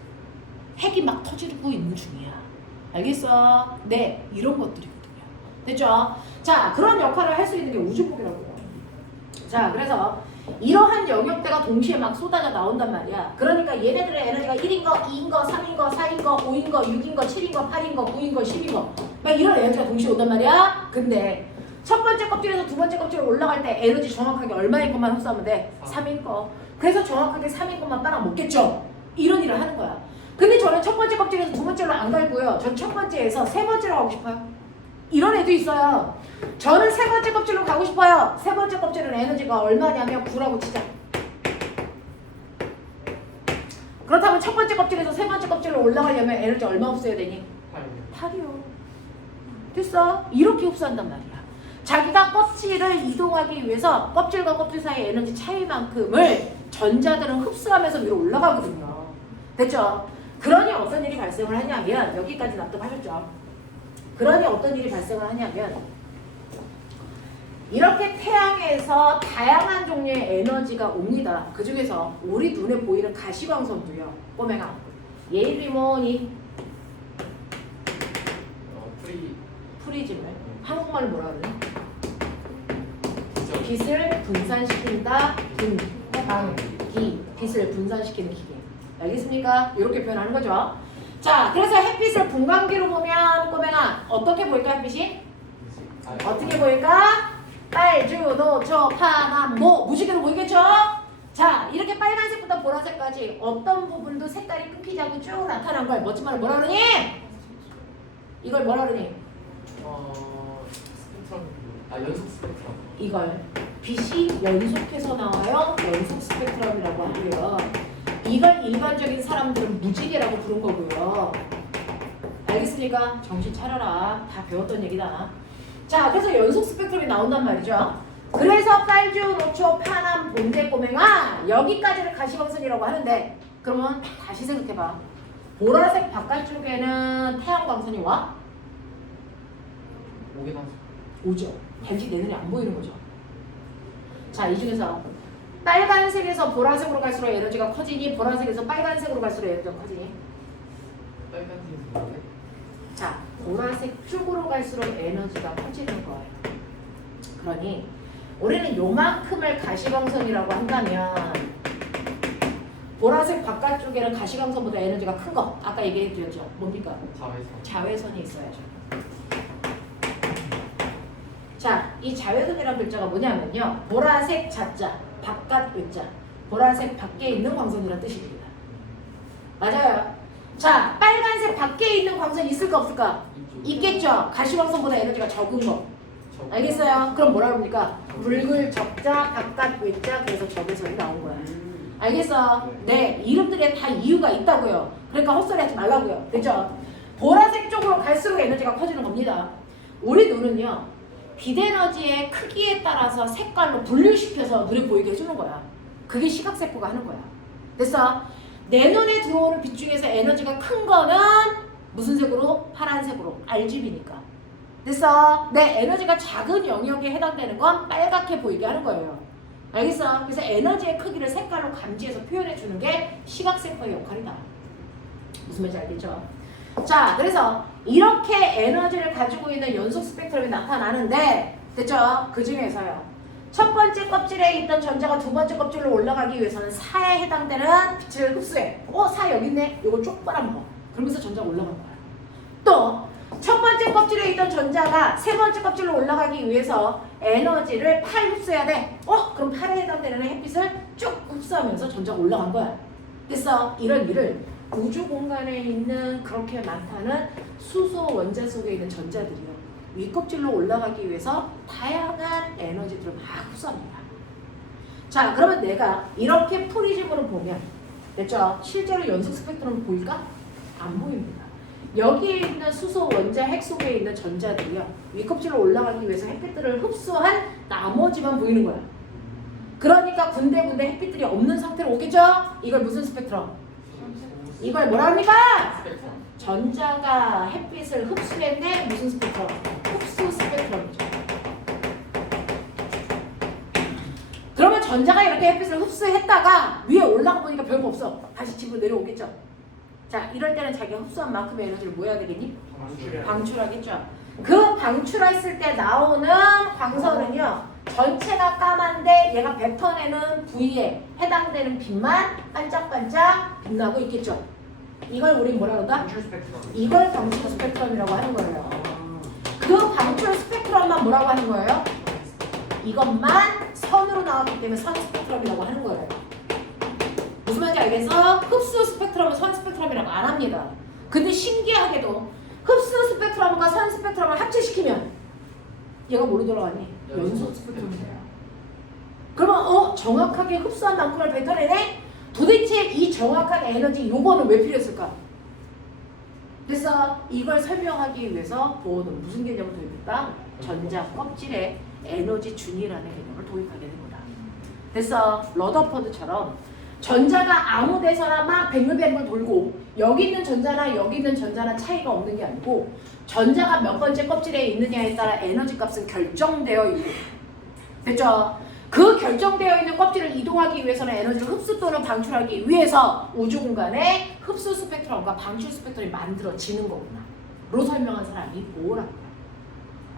핵이 막 터지고 있는 중이야. 알겠어? 네, 이런 것들이거든요. 됐죠? 자, 그런 역할을 할 수 있는 게 우주복이라고요. 자, 그래서 이러한 영역대가 동시에 막 쏟아져 나온단 말이야. 그러니까 얘네들의 에너지가 1인 거, 2인 거, 3인 거, 4인 거, 5인 거, 6인 거, 7인 거, 8인 거, 9인 거, 10인 거 막 이런 에너지가 동시에 온단 말이야. 근데 첫 번째 껍질에서 두 번째 껍질로 올라갈 때 에너지 정확하게 얼마인 것만 흡수하면 돼? 3인 거. 그래서 정확하게 3인 것만 빨아먹겠죠? 이런 일을 하는 거야. 근데 저는 첫 번째 껍질에서 두 번째로 안 갈고요. 전 첫 번째에서 세 번째로 가고 싶어요. 이런 애도 있어요. 저는 세 번째 껍질로 가고 싶어요. 세 번째 껍질은 에너지가 얼마냐면 9라고 치자. 그렇다면 첫 번째 껍질에서 세 번째 껍질로 올라가려면 에너지 얼마 흡수해야 되니? 8이요. 됐어. 이렇게 흡수한단 말이야. 자기가 껍질을 이동하기 위해서 껍질과 껍질 사이의 에너지 차이만큼을 전자들은 흡수하면서 위로 올라가거든요. 됐죠? 그러니 어떤 일이 발생을 하냐면 여기까지 납득하셨죠? 그러니 어떤 일이 발생을 하냐면 이렇게 태양에서 다양한 종류의 에너지가 옵니다. 그 중에서 우리 눈에 보이는 가시광선도요. 꼬맹아. 얘 이름이 뭐니? 프리즘을. 한국말로 뭐라 그러니? 빛을 분산시킨다. 빛을 분산시키는 기계. 알겠습니까? 이렇게 표현하는 거죠. 자, 그래서 햇빛을 분광기로 보면 꼬맹아 어떻게 보일까 햇빛이? 어떻게 보일까? 빨주, 노초, 파남, 모 무지개로 보이겠죠? 자, 이렇게 빨간색부터 보라색까지 어떤 부분도 색깔이 끊기지 않고 쭉 나타난 걸 멋진 말로 뭐라 그러니? 이걸 뭐라 그러니? 스펙트럼. 연속 스펙트럼. 이걸 빛이 연속해서 나와요. 연속 스펙트럼이라고 하고요. 이걸 일반적인 사람들은 무지개라고 부른 거고요. 알겠습니까? 정신 차려라. 다 배웠던 얘기다. 자, 그래서 연속 스펙트럼이 나온단 말이죠. 그래서 빨주, 노초, 파남, 본대, 꼬맹아 여기까지를 가시광선이라고 하는데 그러면 다시 생각해봐. 보라색 바깥쪽에는 태양광선이 와? 오긴 하죠. 오죠. 단지 내 눈에 안 보이는 거죠. 자, 이 중에서 빨간색에서 보라색으로 갈수록 에너지가 커지니 보라색에서 빨간색으로 갈수록 에너지가 커지니? 빨간색이 뭐래? 자, 보라색 쪽으로 갈수록 에너지가 커지는 거예요. 그러니 우리는 요만큼을 가시광선이라고 한다면 보라색 바깥쪽에는 가시광선보다 에너지가 큰 거 아까 얘기해드렸죠. 뭡니까? 자외선. 자외선이 있어야죠. 자, 이 자외선이라는 글자가 뭐냐면요. 보라색 자자, 바깥 외자. 보라색 밖에 있는 광선이라는 뜻입니다. 맞아요. 자, 빨간색 밖에 있는 광선 있을까 없을까? 있겠죠. 가시광선보다 에너지가 적은 거. 알겠어요? 그럼 뭐라 합니까? 붉을 적자, 바깥 외자, 그래서 적외선이 나온 거야. 알겠어? 네, 이름들에 다 이유가 있다고요. 그러니까 헛소리 하지 말라고요. 됐죠? 보라색 쪽으로 갈수록 에너지가 커지는 겁니다. 우리 눈은요. 빛 에너지의 크기에 따라서 색깔로 분류시켜서 눈에 보이게 해주는 거야. 그게 시각세포가 하는 거야. 됐어? 내 눈에 들어오는 빛 중에서 에너지가 큰 거는 무슨 색으로? 파란색으로. RGB니까. 됐어? 내 에너지가 작은 영역에 해당되는 건 빨갛게 보이게 하는 거예요. 알겠어? 그래서 에너지의 크기를 색깔로 감지해서 표현해주는 게 시각세포의 역할이다. 무슨 말인지 알겠죠? 자, 그래서 이렇게 에너지를 가지고 있는 연속 스펙트럼이 나타나는데 됐죠? 그 중에서요. 첫 번째 껍질에 있던 전자가 두 번째 껍질로 올라가기 위해서는 4에 해당되는 빛을 흡수해. 4 여기 있네? 이걸 쭉 빨아먹어. 그러면서 전자가 올라간 거야. 또 첫 번째 껍질에 있던 전자가 세 번째 껍질로 올라가기 위해서 에너지를 8 흡수해야 돼. 그럼 8에 해당되는 햇빛을 쭉 흡수하면서 전자가 올라간 거야. 됐어? 이런 일을 우주 공간에 있는 그렇게 많다는 수소 원자 속에 있는 전자들이요. 윗껍질로 올라가기 위해서 다양한 에너지들을 막 흡수합니다. 자, 그러면 내가 이렇게 프리즘으로 보면 됐죠? 실제로 연속 스펙트럼 보일까? 안 보입니다. 여기에 있는 수소, 원자, 핵 속에 있는 전자들이요. 윗껍질로 올라가기 위해서 햇빛들을 흡수한 나머지만 보이는 거야. 그러니까 군데군데 햇빛들이 없는 상태로 오겠죠? 이걸 무슨 스펙트럼? 이걸 뭐라 합니까? 스펙트럼. 전자가 햇빛을 흡수했네. 무슨 스펙트럼? 흡수 스펙트럼이죠. 그러면 전자가 이렇게 햇빛을 흡수했다가 위에 올라가 보니까 별거 없어. 다시 집으로 내려오겠죠. 자, 이럴 때는 자기가 흡수한 만큼의 에너지를 뭐 해야 되겠니? 방출하겠죠. 그 방출했을 때 나오는 광선은요, 전체가 까만데 얘가 뱉어내는 부위에 해당되는 빛만 반짝반짝 빛나고 있겠죠. 이걸 우리 뭐라 그러다? 방출 스펙트럼. 이걸 방출 스펙트럼이라고 하는 거예요. 그 방출 스펙트럼만 뭐라고 하는 거예요? 이것만 선으로 나왔기 때문에 선 스펙트럼이라고 하는 거예요. 무슨 말인지 알겠어? 흡수 스펙트럼은 선 스펙트럼이라고 안 합니다. 근데 신기하게도 흡수 스펙트럼과 선 스펙트럼을 합체시키면 얘가 뭐로 돌아가니? 연속 스펙트럼이 돼요. 그러면 정확하게 흡수한 만큼을 뱉어내네? 도대체 이 정확한 에너지 요거는 왜 필요했을까? 그래서 이걸 설명하기 위해서 보호는 무슨 개념을 도입했다? 전자 껍질에 에너지 준이라는 개념을 도입하게 됩니다. 그래서 러더포드처럼 전자가 아무 데서나 막 뱅글뱅글 돌고 여기 있는 전자나 여기 있는 전자나 차이가 없는 게 아니고 전자가 몇 번째 껍질에 있느냐에 따라 에너지 값은 결정되어 있고 됐죠? 그 결정되어 있는 껍질을 이동하기 위해서는 에너지를 흡수 또는 방출하기 위해서 우주 공간에 흡수 스펙트럼과 방출 스펙트럼이 만들어지는 거구나 로 설명한 사람이 보호랍니다.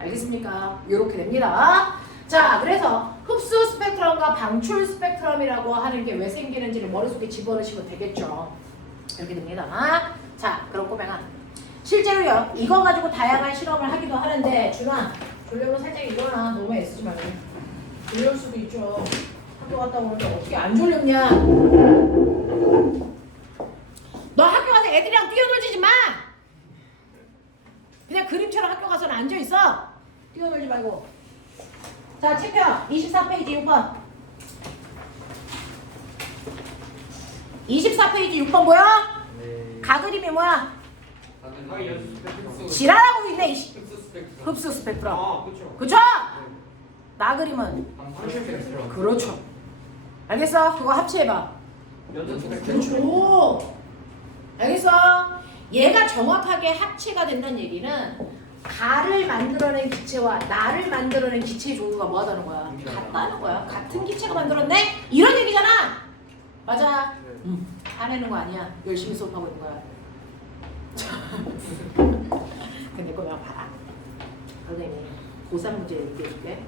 알겠습니까? 이렇게 됩니다. 자, 그래서 흡수 스펙트럼과 방출 스펙트럼이라고 하는 게 왜 생기는지를 머릿속에 집어넣으시면 되겠죠. 이렇게 됩니다. 자, 그럼 꼬맹아. 실제로요, 이거 가지고 다양한 실험을 하기도 하는데, 준아, 졸려면 살짝 일어나. 너무 애쓰지 말고. 졸릴 수도 있죠. 학교 갔다 오는데 어떻게 안 졸렸냐? 너 학교 가서 애들이랑 뛰어놀지 마! 그냥 그림처럼 학교 가서는 앉아있어. 뛰어놀지 말고. 자, 책표 24페이지 6번. 24페이지 6번 뭐야? 네. 가그림이 뭐야? 연속 스펙트럼. 지랄하고 있네. 흡수 스펙트럼. 흡수 스펙트럼. 아, 그렇죠. 그쵸? 나그림은? 방출 스펙트럼. 그렇죠. 알겠어? 그거 합체해봐. 연속 스펙트럼. 그렇죠. 알겠어? 얘가 정확하게 합체가 된다는 얘기는 가를 만들어낸 기체와 나를 만들어낸 기체의 종류가 뭐하다는 거야? 같다는 거야. 같은 기체가 만들었네? 이런 얘기잖아. 맞아. 화내는 거 아니야. 열심히 수업하고 있는 거야. 근데 그거 봐라. 선생님이 고3 문제 얘기해줄게.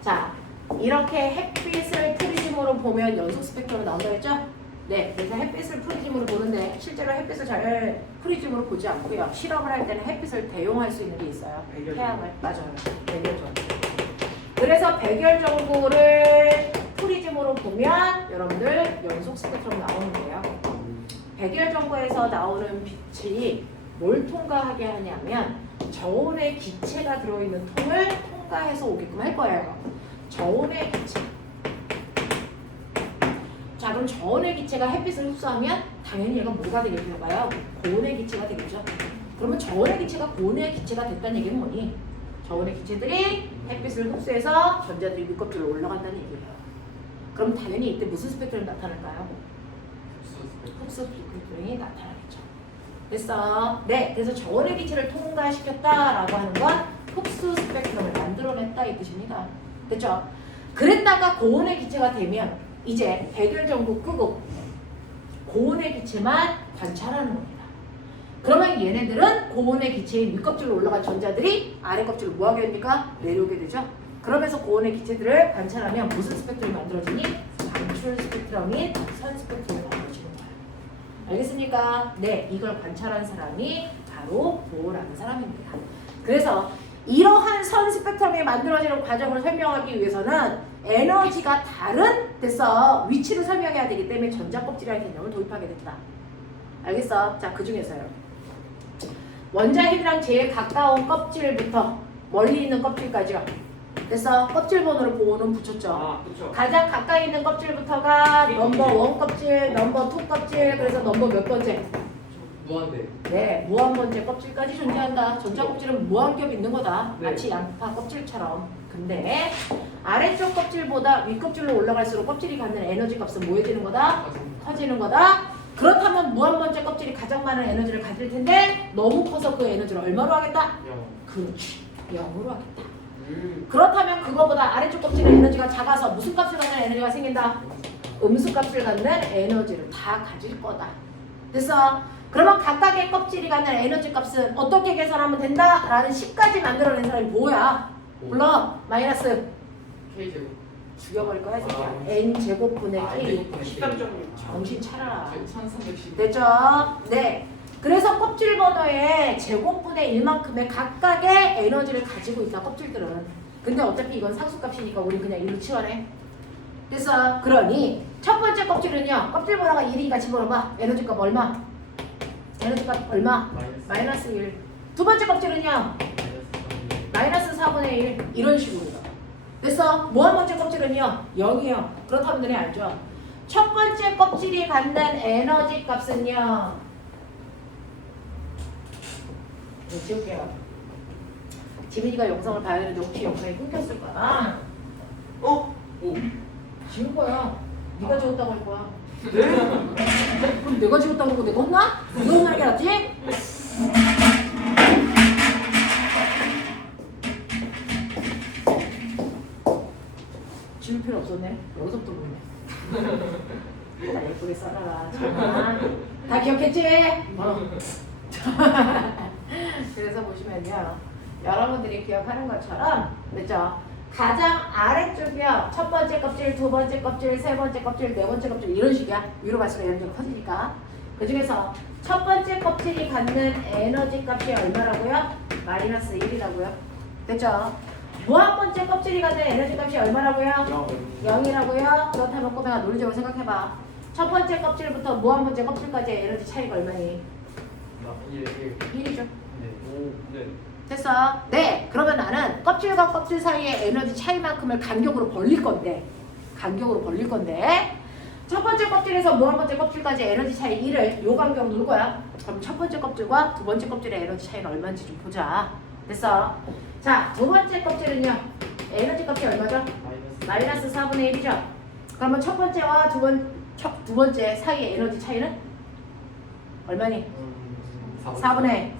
자, 이렇게 햇빛을 프리즘으로 보면 연속 스펙트럼이 나온다 했죠? 네, 그래서 햇빛을 프리즘으로 보는데 실제로 햇빛을 잘 프리즘으로 보지 않고요. 실험을 할 때는 햇빛을 대용할 수 있는 게 있어요. 태양을. 맞아요. 백열전구. 그래서 백열전구를 프리즘으로 보면 여러분들 연속 스펙트럼 나오는 거예요. 백열전구에서 나오는 빛이 뭘 통과하게 하냐면 저온의 기체가 들어있는 통을 통과해서 오게끔 할 거예요. 저온의 기체. 자, 그럼 저온의 기체가 햇빛을 흡수하면 당연히 얘가 뭐가 되겠나요? 고온의 기체가 되겠죠. 그러면 저온의 기체가 고온의 기체가 됐다는 얘기는 뭐니? 저온의 기체들이 햇빛을 흡수해서 전자들이 밑껍질로 올라간다는 얘기예요. 그럼 당연히 이때 무슨 스펙트럼이 나타날까요? 흡수 스펙트럼이 나타나겠죠. 됐어. 네, 그래서 저온의 기체를 통과시켰다라고 하는 건 흡수 스펙트럼을 만들어냈다 이 뜻입니다. 됐죠? 그랬다가 고온의 기체가 되면 이제 백열전구 끄고 고온의 기체만 관찰하는 겁니다. 그러면 얘네들은 고온의 기체인 윗껍질로 올라간 전자들이 아래 껍질로 뭐하게 됩니까? 내려오게 되죠. 그러면서 고온의 기체들을 관찰하면 무슨 스펙트럼이 만들어지니? 방출 스펙트럼인 선 스펙트럼이 만들어지는 거예요. 알겠습니까? 네, 이걸 관찰한 사람이 바로 보호라는 사람입니다. 그래서 이러한 선 스펙트럼이 만들어지는 과정을 설명하기 위해서는 에너지가 다른 됐어 위치를 설명해야 되기 때문에 전자껍질이라는 개념을 도입하게 됐다. 알겠어? 자, 그 중에서요. 원자핵이랑 제일 가까운 껍질부터 멀리 있는 껍질까지요. 그래서 껍질 번호를 보호는 붙였죠. 아, 그쵸. 가장 가까이 있는 껍질부터가 넘버 1 껍질, 넘버 2 껍질, 그래서 넘버 몇 번째? 무한대. 네, 무한 번째 껍질까지 존재한다. 전자 껍질은 무한겹 있는 거다. 네. 마치 양파 껍질처럼. 근데 아래쪽 껍질보다 위 껍질로 올라갈수록 껍질이 갖는 에너지 값은 뭐해지는 거다? 커지는 거다. 그렇다면 무한 번째 껍질이 가장 많은 에너지를 가질 텐데 너무 커서 그 에너지를 얼마로 하겠다? 0. 그렇지. 0으로 하겠다. 그렇다면 그거보다 아래쪽 껍질의 에너지가 작아서 무슨 값을 갖는 에너지가 생긴다? 음수 값을 갖는 에너지를 다 가질 거다. 됐어? 그러면 각각의 껍질이 갖는 에너지 값은 어떻게 계산하면 된다? 라는 식까지 만들어낸 사람이 뭐야? 물론 마이너스 K제곱. 죽여버릴 거야 새끼야. 아. N제곱분의 K. 13.6. 정신 차려라. 1310. 됐죠? 네. 그래서 껍질 번호에 제곱분의 1만큼의 각각의 에너지를 가지고 있다, 껍질들은. 근데 어차피 이건 상수값이니까 우리 그냥 1로 치환해. 그래서 그러니 첫 번째 껍질은요. 껍질 번호가 1이니까 집어넣어봐. 에너지 값 얼마? 에너지 값 얼마? 마이너스 1. 두 번째 껍질은요. 마이너스 4분의 1. 이런 식으로. 그래서 뭐 한 번째 껍질은요. 0이요. 그렇다면 너네 알죠? 첫 번째 껍질이 갖는 에너지 값은요. 네, 지울게요. 지민이가 영상을 봐야 되는데 혹시 영상이 끊겼을 거야. 어? 오. 지울 거야. 네가 지웠다고 할 거야. 네? 그럼 내가 지웠다고 하고 내가 혼나? 네가 혼나는 게 낫지? 지울 필요 없었네. 여기서부터 보네. 다 예쁘게 써놔라. 정말. 다 기억했지? 그래서 보시면요. 여러분들이 기억하는 것처럼 그렇죠? 가장 아래쪽이요. 첫 번째 껍질, 두 번째 껍질, 세 번째 껍질, 네 번째 껍질 이런 식이야. 위로 갈수록 에너지가 커지니까. 그 중에서 첫 번째 껍질이 갖는 에너지 값이 얼마라고요? 마이너스 1이라고요. 됐죠? 무한 번째 껍질이 갖는 에너지 값이 얼마라고요? 0이라고요? 그렇다면 꼬맹아 논리적으로 생각해봐. 첫 번째 껍질부터 무한 번째 껍질까지의 에너지 차이가 얼마니? 1. 1이죠. 네. 오, 네. 됐어? 네. 그러면 나는 껍질과 껍질 사이의 에너지 차이만큼을 간격으로 벌릴 건데 첫 번째 껍질에서 무한 번째 껍질까지 에너지 차이 1을 요 간격 놓을 거야. 그럼 첫 번째 껍질과 두 번째 껍질의 에너지 차이는 얼마인지 좀 보자. 됐어? 자, 두 번째 껍질은요. 에너지 값이 얼마죠? 마이너스 4분의 1이죠. 그러면 첫 번째와 두 번째 사이의 에너지 차이는 얼마니? 4분의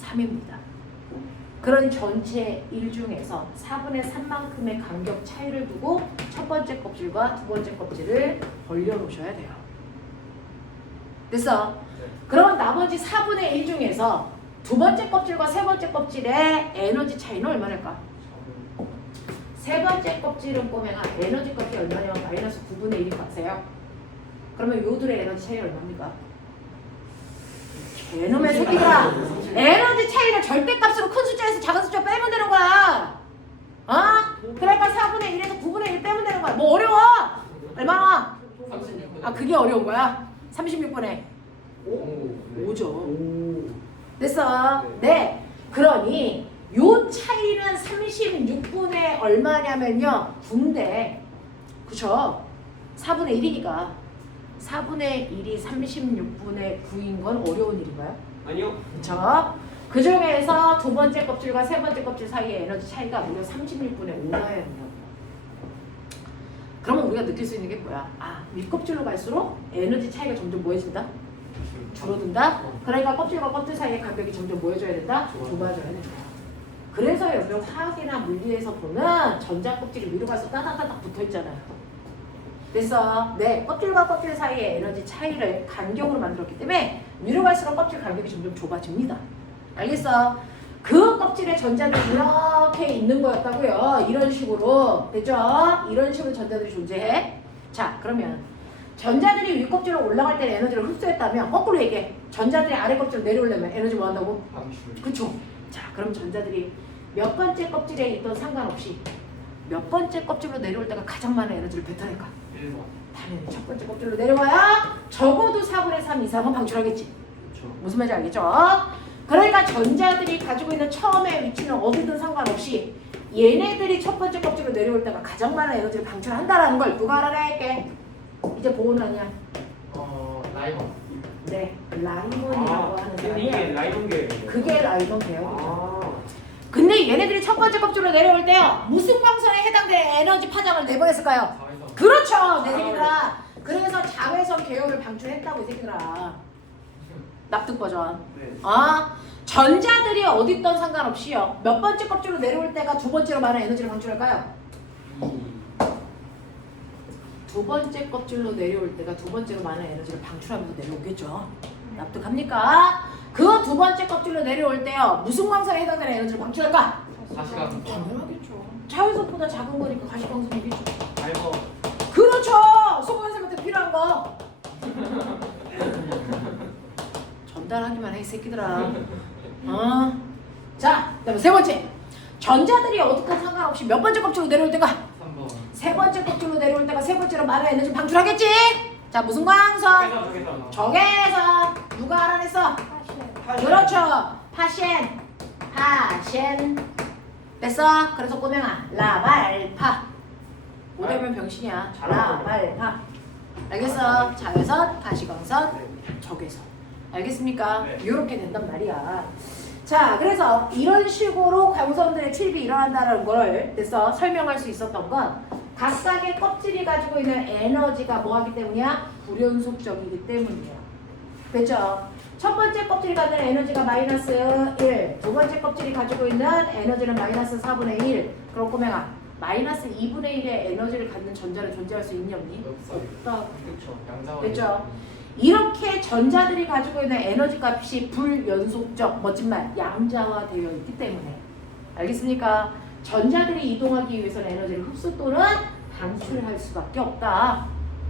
3입니다. 그런 전체 1 중에서 4분의 3만큼의 간격 차이를 두고 첫 번째 껍질과 두 번째 껍질을 벌려놓으셔야 돼요. 됐어? 그러면 나머지 4분의 1 중에서 두 번째 껍질과 세 번째 껍질의 에너지 차이는 얼마일까? 세 번째 껍질은 꼬맹아 에너지 값이 얼마냐면 마이너스 9분의 1이 값이에요. 그러면 요들의 에너지 차이가 얼마입니까? 개놈의 새끼들아! 에너지 차이를 절대값으로 큰 숫자에서 작은 숫자 빼면 되는 거야. 어? 그러니까 4분의 1에서 9분의 1 빼면 되는 거야. 뭐 어려워? 얼마나? 36분. 아 그게 어려운 거야? 36분에 오. 5죠. 오. 됐어? 네. 그러니 요 차이는 36분의 얼마냐면요. 9인데 그쵸? 4분의 1이니까 4분의 1이 36분의 9인 건 어려운 일인가요? 아니요. 그쵸? 그 중에서 두 번째 껍질과 세 번째 껍질 사이의 에너지 차이가 무려 36분의 5나야 된다고. 그러면 우리가 느낄 수 있는 게 뭐야? 아, 윗껍질로 갈수록 에너지 차이가 점점 뭐해진다? 줄어든다? 그러니까 껍질과 껍질 사이의 간격이 점점 뭐해져야 된다? 좁아져야 된다. 그래서 여러분 화학이나 물리에서 보면 전자 껍질이 위로 가서 따닥따닥 붙어있잖아요. 그래서 네, 껍질과 껍질 사이의 에너지 차이를 간격으로 만들었기 때문에 위로 갈수록 껍질 간격이 점점 좁아집니다. 알겠어? 그 껍질에 전자들이 이렇게 있는 거였다고요. 이런 식으로. 됐죠? 이런 식으로 전자들이 존재해. 자, 그러면 전자들이 위 껍질로 올라갈 때 에너지를 흡수했다면 거꾸로 얘기해. 전자들이 아래 껍질로 내려오려면 에너지 뭐 한다고? 방출. 그쵸? 자, 그럼 전자들이 몇 번째 껍질에 있던 상관없이 몇 번째 껍질로 내려올 때가 가장 많은 에너지를 뱉어낼까? 1번. 당연히 첫 번째 껍질로 내려와야 적어도 4분의 3 이상은 방출하겠지. 그렇죠. 무슨 말인지 알겠죠? 그러니까 전자들이 가지고 있는 처음의 위치는 어디든 상관없이 얘네들이 첫 번째 껍질로 내려올 때가 가장 많은 에너지를 방출한다라는 걸 누가 알아낼게? 이제 보호는 아니야. 라이먼. 네, 라이몬이라고 하는 근데 이게 사람이야. 라이돈 계열이에요. 그게 라이몬 계열이죠. 아. 근데 얘네들이 첫 번째 껍질로 내려올 때요. 무슨 광선에 해당되는 에너지 파장을 내보냈을까요? 자외선. 그렇죠, 내 새끼들아. 그래서 자외선 계열을 방출했다고 이 새끼들아. 납득 버전. 네. 전자들이 어디 있던 상관없이요. 몇 번째 껍질로 내려올 때가 두 번째로 많은 에너지를 방출할까요? 두 번째 껍질로 내려올 때가 두 번째로 많은 에너지를 방출하면서 내려오겠죠. 납득합니까? 그 두 번째 껍질로 내려올 때요. 무슨 광선에 해당되는 에너지를 방출할까? 가시광선. 당연하겠죠. 자외선보다 작은 거니까 가시광선이겠죠. 알고. 그렇죠. 소방관님한테 필요한 거. 전달하기만 해, 이 새끼들아. 자, 그다음에 세 번째. 전자들이 어디든 상관없이 몇 번째 껍질로 내려올 때가 3번. 세 번째 껍질로 내려올 때가 세 번째로 많은 에너지 방출하겠지? 자, 무슨 광선? 저기서. 적외선. 누가 알아냈어? 그렇죠. 파셴. 됐어? 그래서 꼬맹아, 라발파. 못하면 병신이야. 라발파. 알겠어? 자외선, 가시광선, 적외선. 알겠습니까? 네. 이렇게 된단 말이야. 자, 그래서 이런 식으로 광선들의 출입이 일어난다는 걸 됐어? 설명할 수 있었던 건 각각의 껍질이 가지고 있는 에너지가 뭐하기 때문이야? 불연속적이기 때문이야. 됐죠? 첫 번째 껍질이 갖는 에너지가 마이너스 1, 두 번째 껍질이 가지고 있는 에너지는 마이너스 4분의 1. 그럼 꼬맹아, 마이너스 2분의 1의 에너지를 갖는 전자는 존재할 수 있니 없니? 없어요. 없다. 그렇죠. 양자원. 됐죠? 이렇게 전자들이 가지고 있는 에너지 값이 불연속적, 멋진 말, 양자화되어 있기 때문에. 알겠습니까? 전자들이 이동하기 위해서는 에너지를 흡수 또는 방출할 수밖에 없다.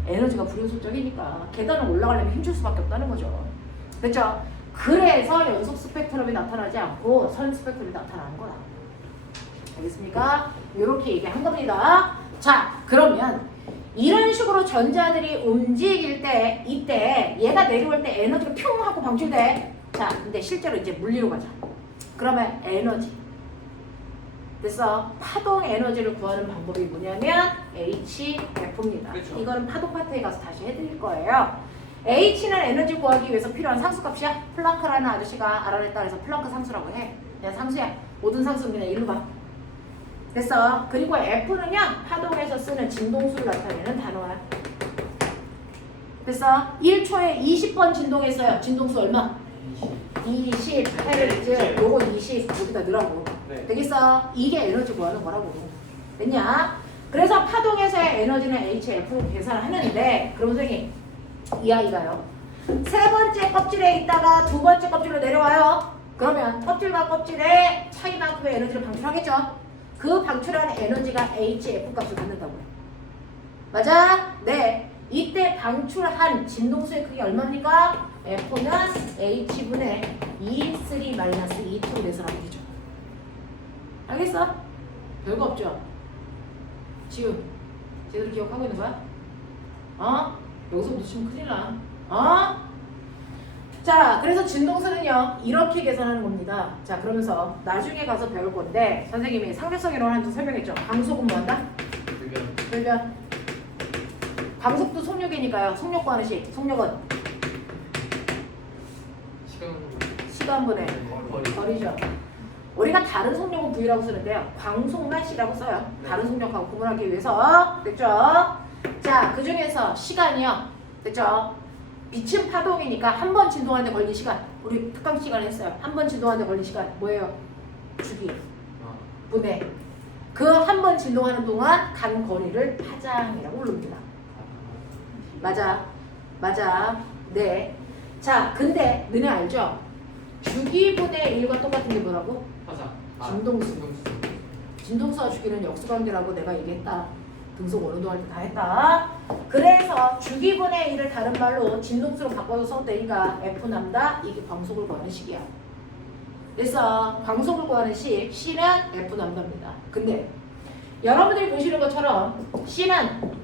에너지가 불연속적이니까 계단을 올라가려면 힘줄 수밖에 없다는 거죠. 그렇죠? 그래서 연속 스펙트럼이 나타나지 않고 선 스펙트럼이 나타나는 거다. 알겠습니까? 이렇게 얘기한 겁니다. 자, 그러면 이런 식으로 전자들이 움직일 때 이때 얘가 내려올 때 에너지가 퓨 하고 방출돼. 자, 근데 실제로 이제 물리로 가자. 그러면 에너지. 됐어? 파동 에너지를 구하는 방법이 뭐냐면 HF입니다. 그렇죠. 이거는 파동 파트에 가서 다시 해드릴 거예요. H는 에너지 구하기 위해서 필요한 상수값이야. 플랑크라는 아저씨가 알아냈다 그래서 플랑크 상수라고 해. 그냥 상수야. 모든 상수는 그냥 일로 봐. 됐어? 그리고 F는요, 파동에서 쓰는 진동수를 나타내는 단어야. 됐어? 1초에 20번 진동했어요. 진동수 얼마? 20Hz. 요거 20 여기다 넣으라고. 네. 되겠어? 이게 에너지 구하는 거라고. 됐냐? 그래서 파동에서의 에너지는 HF로 계산을 하는데, 그럼 선생님, 이 아이가요. 세 번째 껍질에 있다가 두 번째 껍질로 내려와요. 그러면 껍질과 껍질의 차이만큼의 에너지를 방출하겠죠? 그 방출하는 에너지가 HF 값을 갖는다고요. 맞아? 네. 이때 방출한 진동수의 크기 얼마입니까? F는 H분의 E3 마이너스 E2로 내서하면 되죠. 알겠어? 별거 없죠? 지금 제대로 기억하고 있는 거야? 여기서 놓치면 큰일 나. 자, 그래서 진동수는요 이렇게 계산하는 겁니다. 자, 그러면서 나중에 가서 배울 건데 선생님이 상대성 이론을 설명했죠. 강속은 뭐한다? 불변. 강속도 속력이니까요. 속력 구하는 식. 속력은 시간분의 거리죠. 우리가 다른 속력은 V라고 쓰는데요. 광속만 C라고 써요. 다른 속력하고 구분하기 위해서. 됐죠? 자, 그 중에서 시간이요. 됐죠? 빛은 파동이니까 한 번 진동하는데 걸린 시간. 우리 특강 시간에 했어요. 한 번 진동하는데 걸린 시간 뭐예요? 주기. 분해. 그 한 번 진동하는 동안 간 거리를 파장이라고 부릅니다. 맞아. 네. 자, 근데 너네 알죠? 주기분의 1과 똑같은 게 뭐라고? 진동수. 진동수와 주기는 역수관계라고 내가 얘기했다. 등속 원운동할 때 다 했다. 그래서 주기분의 1을 다른 말로 진동수로 바꿔서 써도 되니까 F 남다. 이게 광속을 구하는 식이야. 그래서 광속을 구하는 식 C는 F 남다입니다. 근데 여러분들이 보시는 것처럼 C는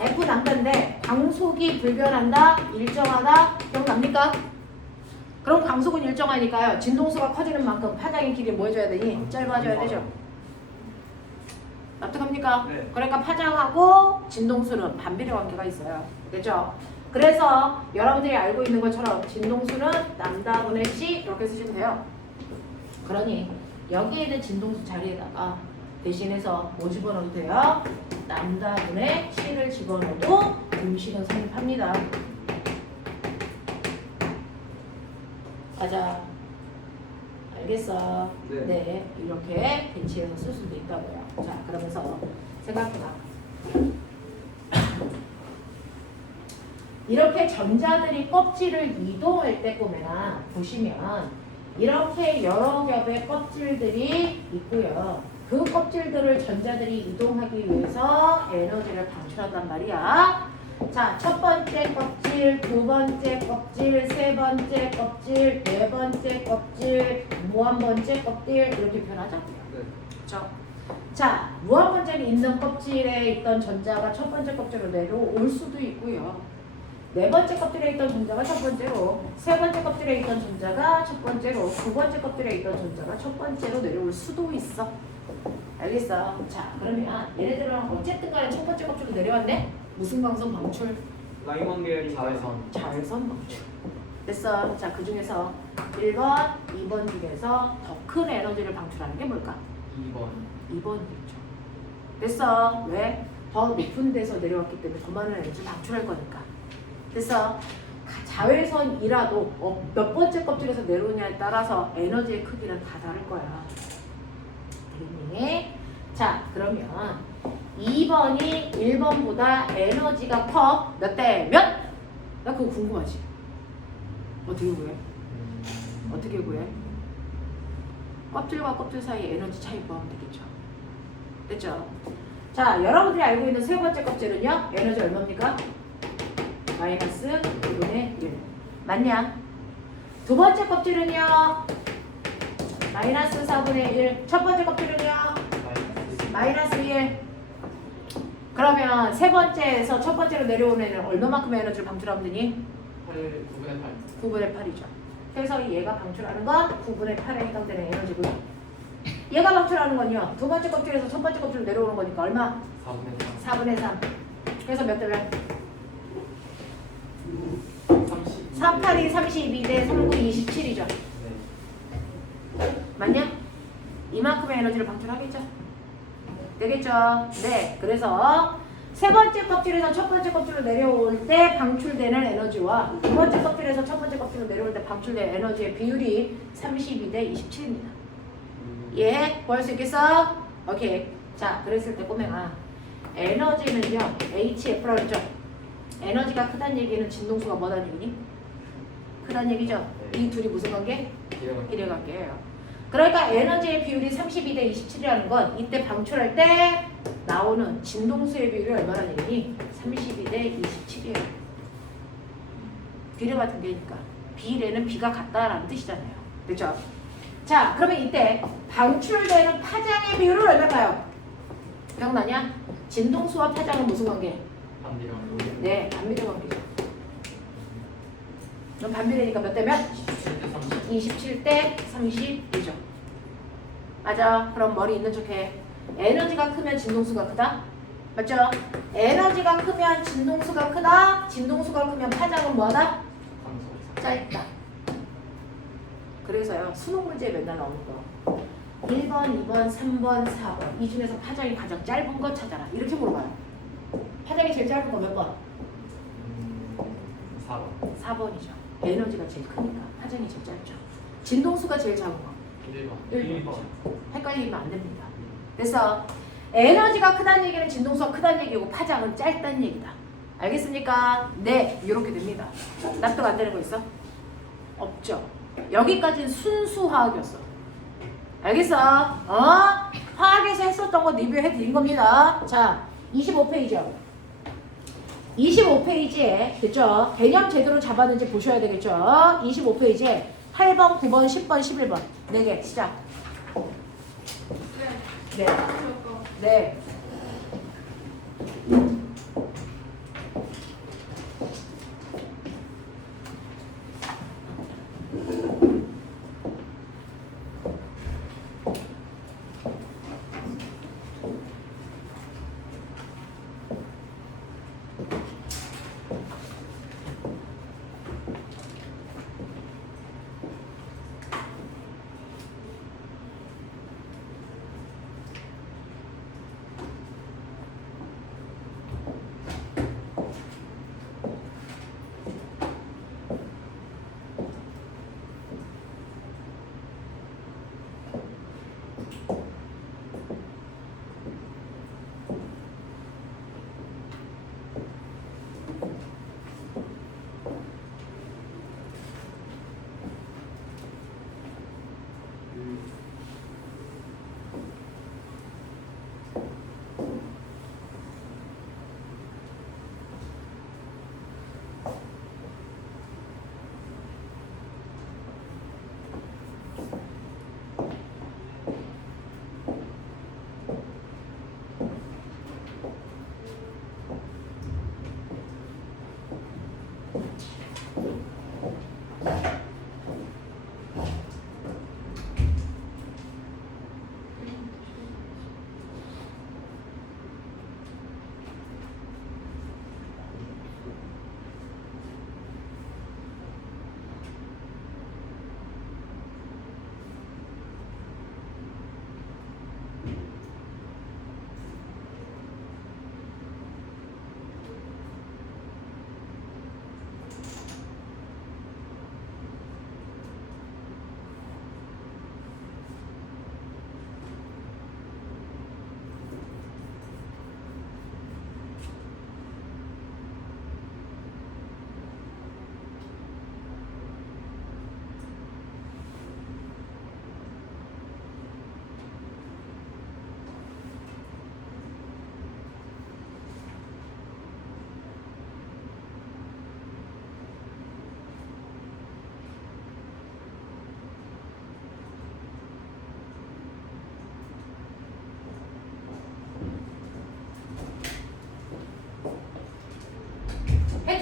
F 남다인데 광속이 불변한다, 일정하다, 기억납니까? 그럼 광속은 일정하니까요. 진동수가 커지는 만큼 파장의 길이 뭐 해줘야 되니? 짧아져야 되죠. 납득합니까? 네. 그러니까 파장하고 진동수는 반비례 관계가 있어요. 됐죠? 그래서 여러분들이 알고 있는 것처럼 진동수는 람다분의 C 이렇게 쓰시면 돼요. 그러니 여기에 있는 진동수 자리에다가 대신해서 뭐 집어넣어도 돼요? 람다분의 C를 집어넣어도 공식은 성립합니다. 가자. 알겠어? 네. 이렇게 대치해서 쓸 수도 있다고요. 자, 그러면서 생각해봐. 이렇게 전자들이 껍질을 이동할 때 보시면 이렇게 여러 겹의 껍질들이 있고요. 그 껍질들을 전자들이 이동하기 위해서 에너지를 방출한단 말이야. 자, 첫 번째 껍질, 두 번째 껍질, 세 번째 껍질, 네 번째 껍질, 무한 번째 껍질 이렇게 표현하죠. 네. 그렇죠? 자, 무한 번째에 있는 껍질에 있던 전자가 첫 번째 껍질로 내려올 수도 있고요. 네 번째 껍질에 있던 전자가 첫 번째로, 세 번째 껍질에 있던 전자가 첫 번째로, 두 번째 껍질에 있던 전자가 첫 번째로 내려올 수도 있어. 알겠어? 자, 그러면 얘네들은 어쨌든 간에 첫 번째 껍질로 내려왔네? 무슨 광선 방출? 라이먼 계열이 자외선. 자외선 방출. 됐어. 자, 그 중에서 1번, 2번 중에서 더 큰 에너지를 방출하는 게 뭘까? 2번. 2번이겠죠. 됐어. 왜? 더 높은 데서 내려왔기 때문에 더 많은 에너지를 방출할 거니까. 됐어. 자외선이라도 몇 번째 껍질에서 내려오냐에 따라서 에너지의 크기는 다 다를 거야. 되겠니? 자, 그러면 2번이 1번보다 에너지가 커. 몇 대 몇? 나 그거 궁금하지? 어떻게 구해? 어떻게 구해? 껍질과 껍질 사이 에너지 차이 구하면 되겠죠. 됐죠? 자, 여러분들이 알고 있는 세 번째 껍질은요. 에너지 얼마입니까? 마이너스 2분의 1. 맞냐? 두 번째 껍질은요. 마이너스 4분의 1. 첫 번째 껍질은요. 마이너스 1. 그러면 세 번째에서 첫 번째로 내려오는 애는 얼마만큼의 에너지를 방출하면 되니? 9분의 8. 9분의 8이죠. 그래서 얘가 방출하는 건 9분의 8에 해당되는 에너지고요. 얘가 방출하는 건요. 두 번째 껍질에서 첫 번째 껍질로 내려오는 거니까 얼마? 4분의 4분의 3. 그래서 몇 대 몇? 30. 3, 8이 32 대 3, 9, 27이죠. 네. 맞냐? 이만큼의 에너지를 방출하겠죠? 되겠죠? 네. 그래서 세 번째 껍질에서 첫 번째 껍질로 내려올 때 방출되는 에너지와 두 번째 껍질에서 첫 번째 껍질로 내려올 때 방출된 에너지의 비율이 32 대 27입니다. 예? 구할 수 있겠어? 오케이. 자, 그랬을 때 꼬맹아. 에너지는요. HF라고 했죠? 에너지가 크다는 얘기는 진동수가 뭐다는 얘기니? 크다는 얘기죠? 네. 이 둘이 무슨 관계? 기억은 비례 관계예요. 그러니까 에너지의 비율이 32 대 27이라는 건 이때 방출할 때 나오는 진동수의 비율이 얼마나 되니? 32 대 27이에요. 비례 같은 게니까. 비례는 비가 같다라는 뜻이잖아요. 그렇죠? 자, 그러면 이때 방출되는 파장의 비율은 얼마일까요? 기억나냐? 진동수와 파장은 무슨 관계? 반비례. 네, 반비례 관계죠. 그럼 반비례니까 몇 대 몇? 27 대 30. 27대 30이죠. 맞아. 그럼 머리 있는 척해. 에너지가 크면 진동수가 크다? 맞죠? 에너지가 크면 진동수가 크다? 진동수가 크면 파장은 뭐하다? 감소. 짧다. 그래서요. 수능 문제에 맨날 나오는 거. 1번, 2번, 3번, 4번. 이 중에서 파장이 가장 짧은 거 찾아라. 이렇게 물어봐요. 파장이 제일 짧은 거 몇 번? 4번. 4번이죠. 에너지가 제일 크니까 파장이 제일 짧죠. 진동수가 제일 작은 거. 1번. 1번. 헷갈리면 안 됩니다. 그래서 에너지가 크다는 얘기는 진동수가 크다는 얘기고 파장은 짧다는 얘기다. 알겠습니까? 네, 이렇게 됩니다. 납득 안 되는 거 있어? 없죠. 여기까지는 순수 화학이었어. 알겠어? 화학에서 했었던 거 리뷰해 드린 겁니다. 자, 25페이지요. 25페이지에 됐죠? 개념 제대로 잡았는지 보셔야 되겠죠? 25페이지에 8번, 9번, 10번, 11번 4개 시작. 네. 네.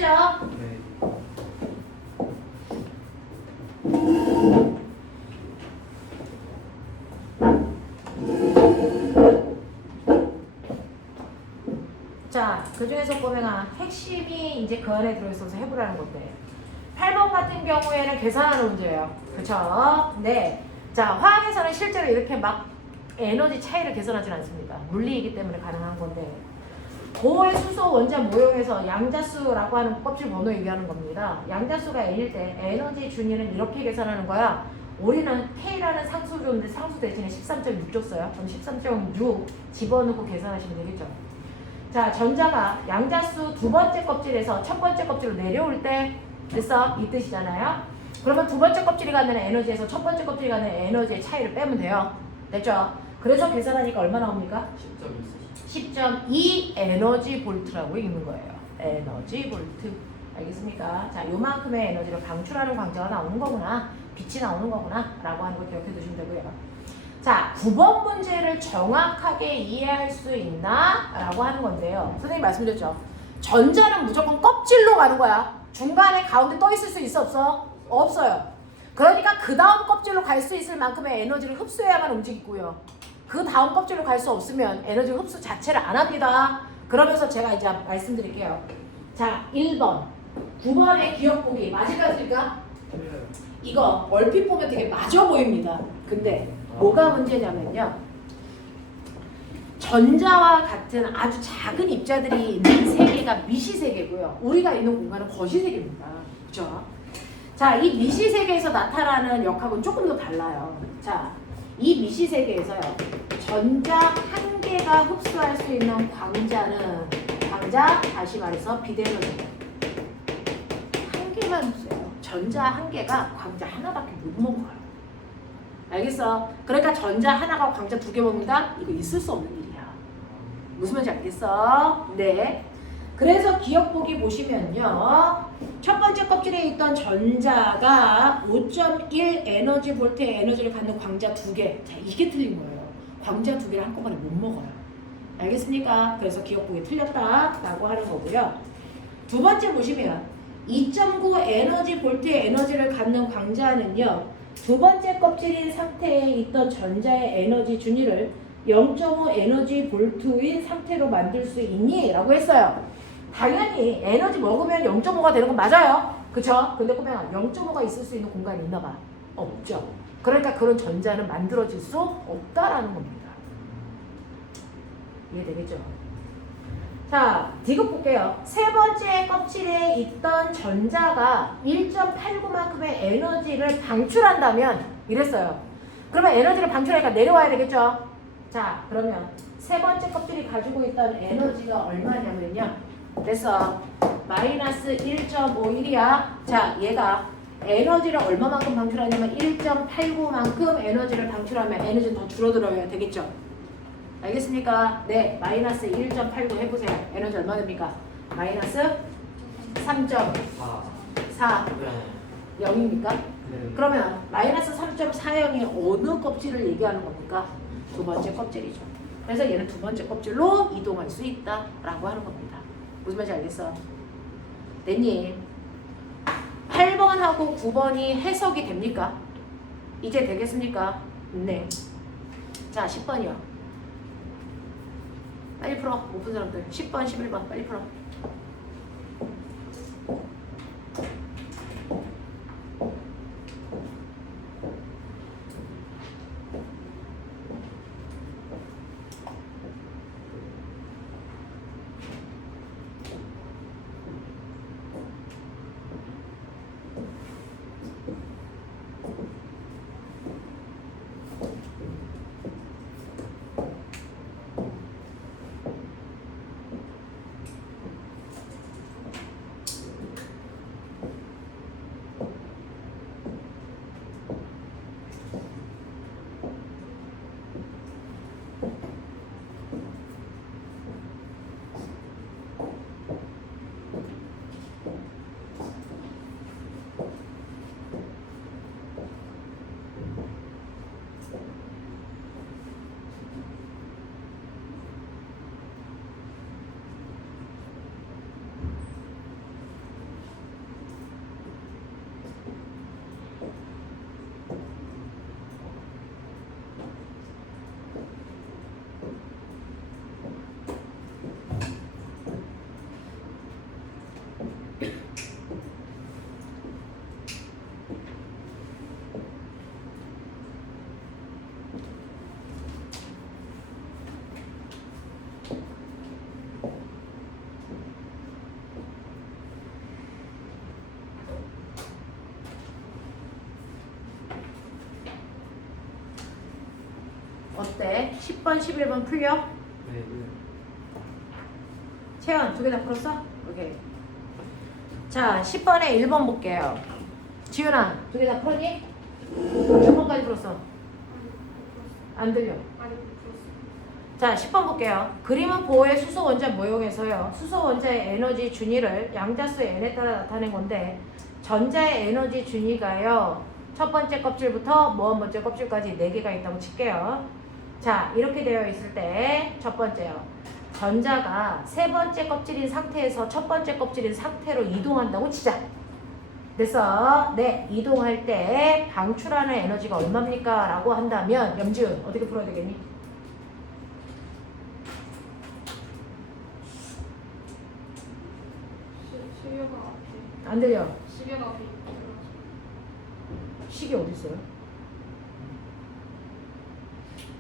아시겠죠? 네. 자, 그 중에서 보면 핵심이 이제 그 안에 들어있어서 해보라는 건데 8번 같은 경우에는 계산하는 문제예요. 그쵸? 네. 자, 화학에서는 실제로 이렇게 막 에너지 차이를 계산하진 않습니다. 물리이기 때문에 가능한 건데 고의 수소 원자 모형에서 양자수라고 하는 껍질 번호 얘기하는 겁니다. 양자수가 N일 때 에너지 준위는 이렇게 계산하는 거야. 우리는 K라는 상수 줬는데 상수 대신에 13.6 줬어요. 그럼 13.6 집어넣고 계산하시면 되겠죠. 자, 전자가 양자수 두 번째 껍질에서 첫 번째 껍질로 내려올 때 됐어? 이 뜻이잖아요. 그러면 두 번째 껍질이 갖는 에너지에서 첫 번째 껍질이 갖는 에너지의 차이를 빼면 돼요. 됐죠? 그래서 계산하니까 얼마 나옵니까? 10.2 에너지 볼트라고 읽는 거예요. 에너지 볼트. 알겠습니까? 자, 요만큼의 에너지를 방출하는 광자가 나오는 거구나. 빛이 나오는 거구나. 라고 하는 거 기억해 두시면 되고요. 자, 9번 문제를 정확하게 이해할 수 있나? 라고 하는 건데요. 선생님 말씀드렸죠. 전자는 무조건 껍질로 가는 거야. 중간에 가운데 떠 있을 수 있어 없어? 없어요. 그러니까 그 다음 껍질로 갈 수 있을 만큼의 에너지를 흡수해야만 움직이고요. 그 다음 껍질로 갈 수 없으면 에너지 흡수 자체를 안 합니다. 그러면서 제가 이제 말씀드릴게요. 자, 1번. 9번의 기억보기 맞을 것 같습니까? 이거 얼핏 보면 되게 맞아 보입니다. 근데 뭐가 문제냐면요. 전자와 같은 아주 작은 입자들이 있는 세계가 미시세계고요. 우리가 있는 공간은 거시세계입니다. 그렇죠? 자, 이 미시세계에서 나타나는 역학은 조금 더 달라요. 자, 이 미시세계에서요. 전자 한 개가 흡수할 수 있는 광자는 다시 말해서 비대면이에요. 한 개만 흡수해요. 전자 한 개가 광자 하나밖에 못 먹어요. 알겠어? 그러니까 전자 하나가 광자 두 개 먹는다? 이거 있을 수 없는 일이야. 무슨 말인지 알겠어? 네. 그래서 기억보기 보시면요. 첫 번째 껍질에 있던 전자가 5.1 에너지 볼트의 에너지를 갖는 광자 두 개. 자, 이게 틀린 거예요. 광자 두 개를 한꺼번에 못 먹어요. 알겠습니까? 그래서 기억보기 틀렸다라고 하는 거고요. 두 번째 보시면 2.9 에너지 볼트의 에너지를 갖는 광자는요. 두 번째 껍질인 상태에 있던 전자의 에너지 준위를 0.5 에너지 볼트인 상태로 만들 수 있니? 라고 했어요. 당연히 에너지 먹으면 0.5가 되는 건 맞아요. 그쵸? 근데 그러면 0.5가 있을 수 있는 공간이 있나 봐? 없죠. 그러니까 그런 전자는 만들어질 수 없다라는 겁니다. 이해되겠죠? 자, 디귿 볼게요. 세 번째 껍질에 있던 전자가 1.89만큼의 에너지를 방출한다면 이랬어요. 그러면 에너지를 방출하니까 내려와야 되겠죠? 자, 그러면 세 번째 껍질이 가지고 있던 에너지가 얼마냐면요. 그래서 마이너스 1.51이야. 자, 얘가 에너지를 얼마만큼 방출하냐면 1.89만큼 에너지를 방출하면 에너지는 더 줄어들어야 되겠죠? 알겠습니까? 네, 마이너스 1.89 해보세요. 에너지 얼마 됩니까? 마이너스 3.40 0입니까? 네. 그러면 마이너스 3.40이 어느 껍질을 얘기하는 겁니까? 두 번째 껍질이죠. 그래서 얘는 두 번째 껍질로 이동할 수 있다라고 하는 겁니다. 무슨 말인지 알겠어? 네님 8번하고 9번이 해석이 됩니까? 이제 되겠습니까? 네. 자, 10번이요. 빨리 풀어. 못 푼 사람들. 10번, 11번 빨리 풀어. 어때? 10번, 11번 풀려? 네. 채연, 두 개 다 풀었어? 오케이. 자, 10번에 1번 볼게요. 지윤아, 두 개 다 풀었니? 몇 번까지 풀었어? 안 들려. 자, 10번 볼게요. 그림은 보호의 수소 원자 모형에서요. 수소 원자의 에너지 준위를 양자수 n에 따라 나타낸 건데 전자의 에너지 준위가요. 첫 번째 껍질부터 모한 번째 껍질까지 4개가 있다고 칠게요. 자, 이렇게 되어 있을 때 첫 번째요. 전자가 세 번째 껍질인 상태에서 첫 번째 껍질인 상태로 이동한다고 치자. 그래서 네, 이동할 때 방출하는 에너지가 얼마입니까? 라고 한다면 염지은 어떻게 풀어야 되겠니? 시계가 앞에. 안 들려. 시계가 앞에. 식이 어디 있어요?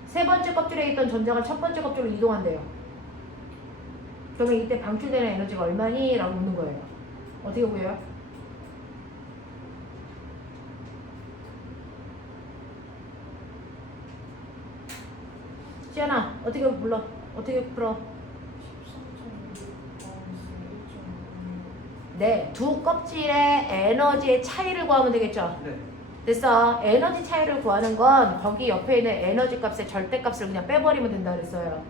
세 번째 껍질에 있던 전자가 첫 번째 껍질로 이동한대요. 그러면 이때 방출되는 에너지가 얼마니? 라고 묻는 거예요. 어떻게 보여요? 지연아, 어떻게 불러? 어떻게 풀어? 네, 두 껍질의 에너지의 차이를 구하면 되겠죠? 네. 됐어. 에너지 차이를 구하는 건 거기 옆에 있는 에너지 값의 절대값을 그냥 빼버리면 된다 그랬어요.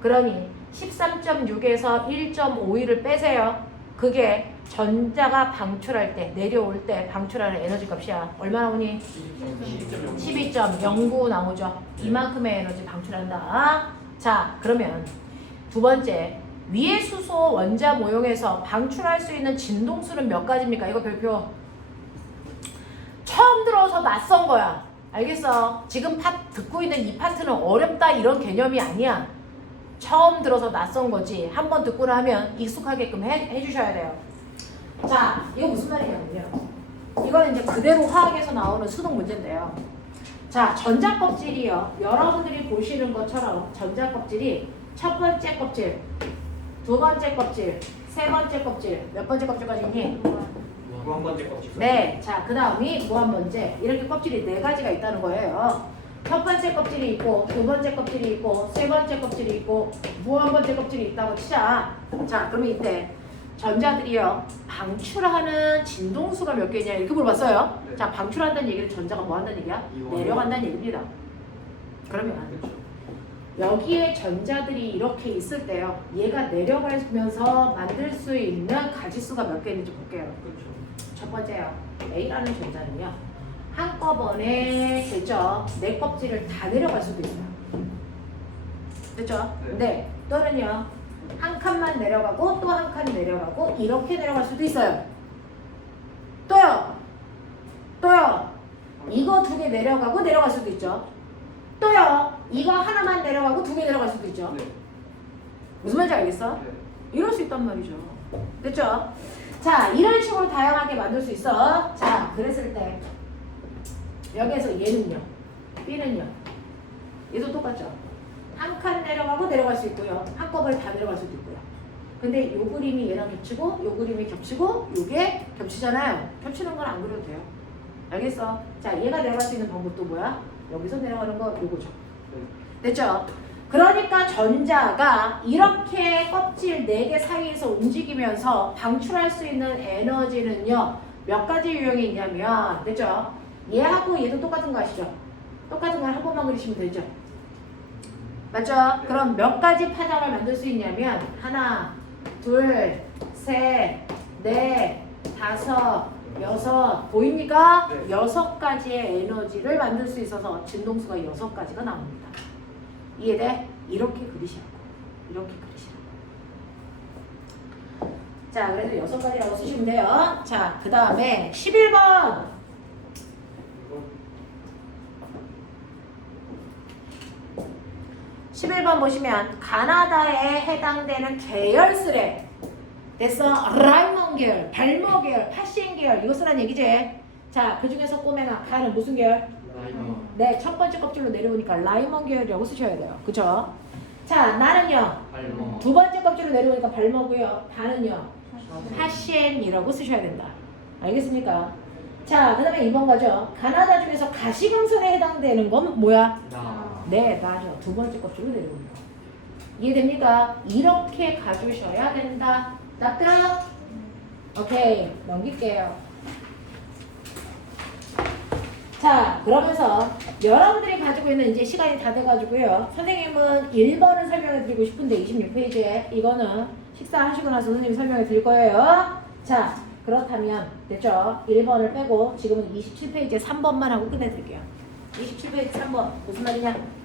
그러니 13.6에서 1.51을 빼세요. 그게 전자가 방출할 때, 내려올 때 방출하는 에너지 값이야. 얼마 나오니? 12.09 나오죠. 이만큼의 에너지 방출한다. 자, 그러면 두 번째. 위의 수소 원자 모형에서 방출할 수 있는 진동수는 몇 가지입니까? 이거 별표. 처음 들어서 낯선 거야. 알겠어? 지금 듣고 있는 이 파트는 어렵다 이런 개념이 아니야. 처음 들어서 낯선 거지. 한번 듣고 나면 익숙하게끔 해주셔야 돼요. 자, 이거 무슨 말이냐면요. 이거는 이제 그대로 화학에서 나오는 수능 문제인데요. 자, 전자 껍질이요. 여러분들이 보시는 것처럼 전자 껍질이 첫 번째 껍질, 두 번째 껍질, 세 번째 껍질, 몇 번째 껍질까지 있니? 무한 번째 껍질. 네, 자, 그 다음이 무한번째. 이렇게 껍질이 4가지가 있다는 거예요. 첫 번째 껍질이 있고, 두 번째 껍질이 있고, 세 번째 껍질이 있고, 무한번째 껍질이 있다고 치자. 자, 그러면 이때 전자들이요, 방출하는 진동수가 몇 개냐 이렇게 물어봤어요. 네. 자, 방출한다는 얘기는 전자가 뭐 한다는 얘기야? 이완. 내려간다는 얘기입니다. 그러면 그렇죠. 여기에 전자들이 이렇게 있을 때요, 얘가 내려가면서 만들 수 있는 가지수가 몇 개 있는지 볼게요. 그렇죠. 첫 번째요. A라는 전자는요. 한꺼번에 됐죠? 4껍질을 다 내려갈 수도 있어요. 됐죠? 네. 네. 또는요. 한 칸만 내려가고 또 한 칸 내려가고 이렇게 내려갈 수도 있어요. 또요. 또요. 이거 2개 내려가고 내려갈 수도 있죠. 또요. 이거 하나만 내려가고 2개 내려갈 수도 있죠. 네. 무슨 말인지 알겠어? 네. 이럴 수 있단 말이죠. 됐죠? 자, 이런 식으로 다양하게 만들 수 있어. 자, 그랬을 때 여기에서 얘는요, B는요, 얘도 똑같죠. 한 칸 내려가고 내려갈 수 있고요, 한꺼번에 다 내려갈 수도 있고요. 근데 요 그림이 얘랑 겹치고 요 그림이 겹치고 요게 겹치잖아요. 겹치는 건 안 그려도 돼요. 알겠어? 자, 얘가 내려갈 수 있는 방법도 뭐야? 여기서 내려가는 거 요거죠. 네. 됐죠? 그러니까 전자가 이렇게 껍질 4개 사이에서 움직이면서 방출할 수 있는 에너지는요, 몇 가지 유형이 있냐면, 됐죠? 얘하고 얘도 똑같은 거 아시죠? 똑같은 걸 한 번만 그리시면 되죠? 맞죠? 네. 그럼 몇 가지 파장을 만들 수 있냐면, 하나, 둘, 셋, 넷, 다섯, 여섯, 보입니까? 네. 6가지의 에너지를 만들 수 있어서 진동수가 6가지가 나옵니다. 이해돼? 이렇게 그리시라고. 이렇게 그리시라고. 자, 그래서 6가지라고 쓰시면 돼요. 자, 그 다음에 11번. 이거 11번 보시면 가나다에 해당되는 계열술에 됐어? 라이먼 계열, 발머 계열, 파시엔 계열 이거 쓰란 얘기지. 자, 그 중에서 꼬맹아 가는 무슨 계열? 라이머. 네, 첫 번째 껍질로 내려오니까 라이먼 계열이라고 쓰셔야 돼요. 그쵸? 자, 나는요. 발머. 두 번째 껍질로 내려오니까 발머고요. 다는요. 파시엔이라고 쓰셔야 된다. 알겠습니까? 자, 그 다음에 2번 가죠. 가나다 중에서 가시광선에 해당되는 건 뭐야? 나. 네, 맞아. 두 번째 거 쪽으로 내려오는 거. 이해됩니까? 이렇게 가주셔야 된다. 낫들어요? 오케이. 넘길게요. 자, 그러면서 여러분들이 가지고 있는 이제 시간이 다 돼가지고요. 선생님은 1번을 설명해 드리고 싶은데 26페이지에 이거는 식사하시고 나서 선생님이 설명해 드릴 거예요. 자, 그렇다면 됐죠? 1번을 빼고 지금은 27페이지에 3번만 하고 끝내드릴게요. 27페이지 3번 무슨 말이냐?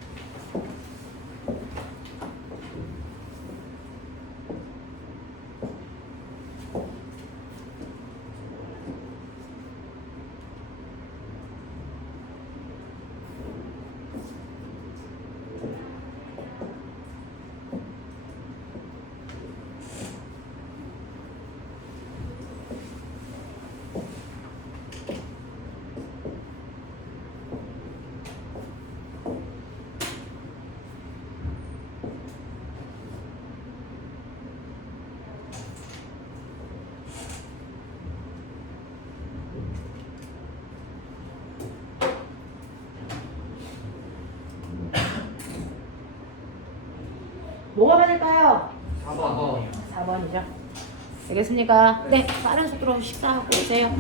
뭐가 맞을까요? 4번. 4번이죠. 알겠습니까? 네, 빠른 속도로 식사하고 오세요.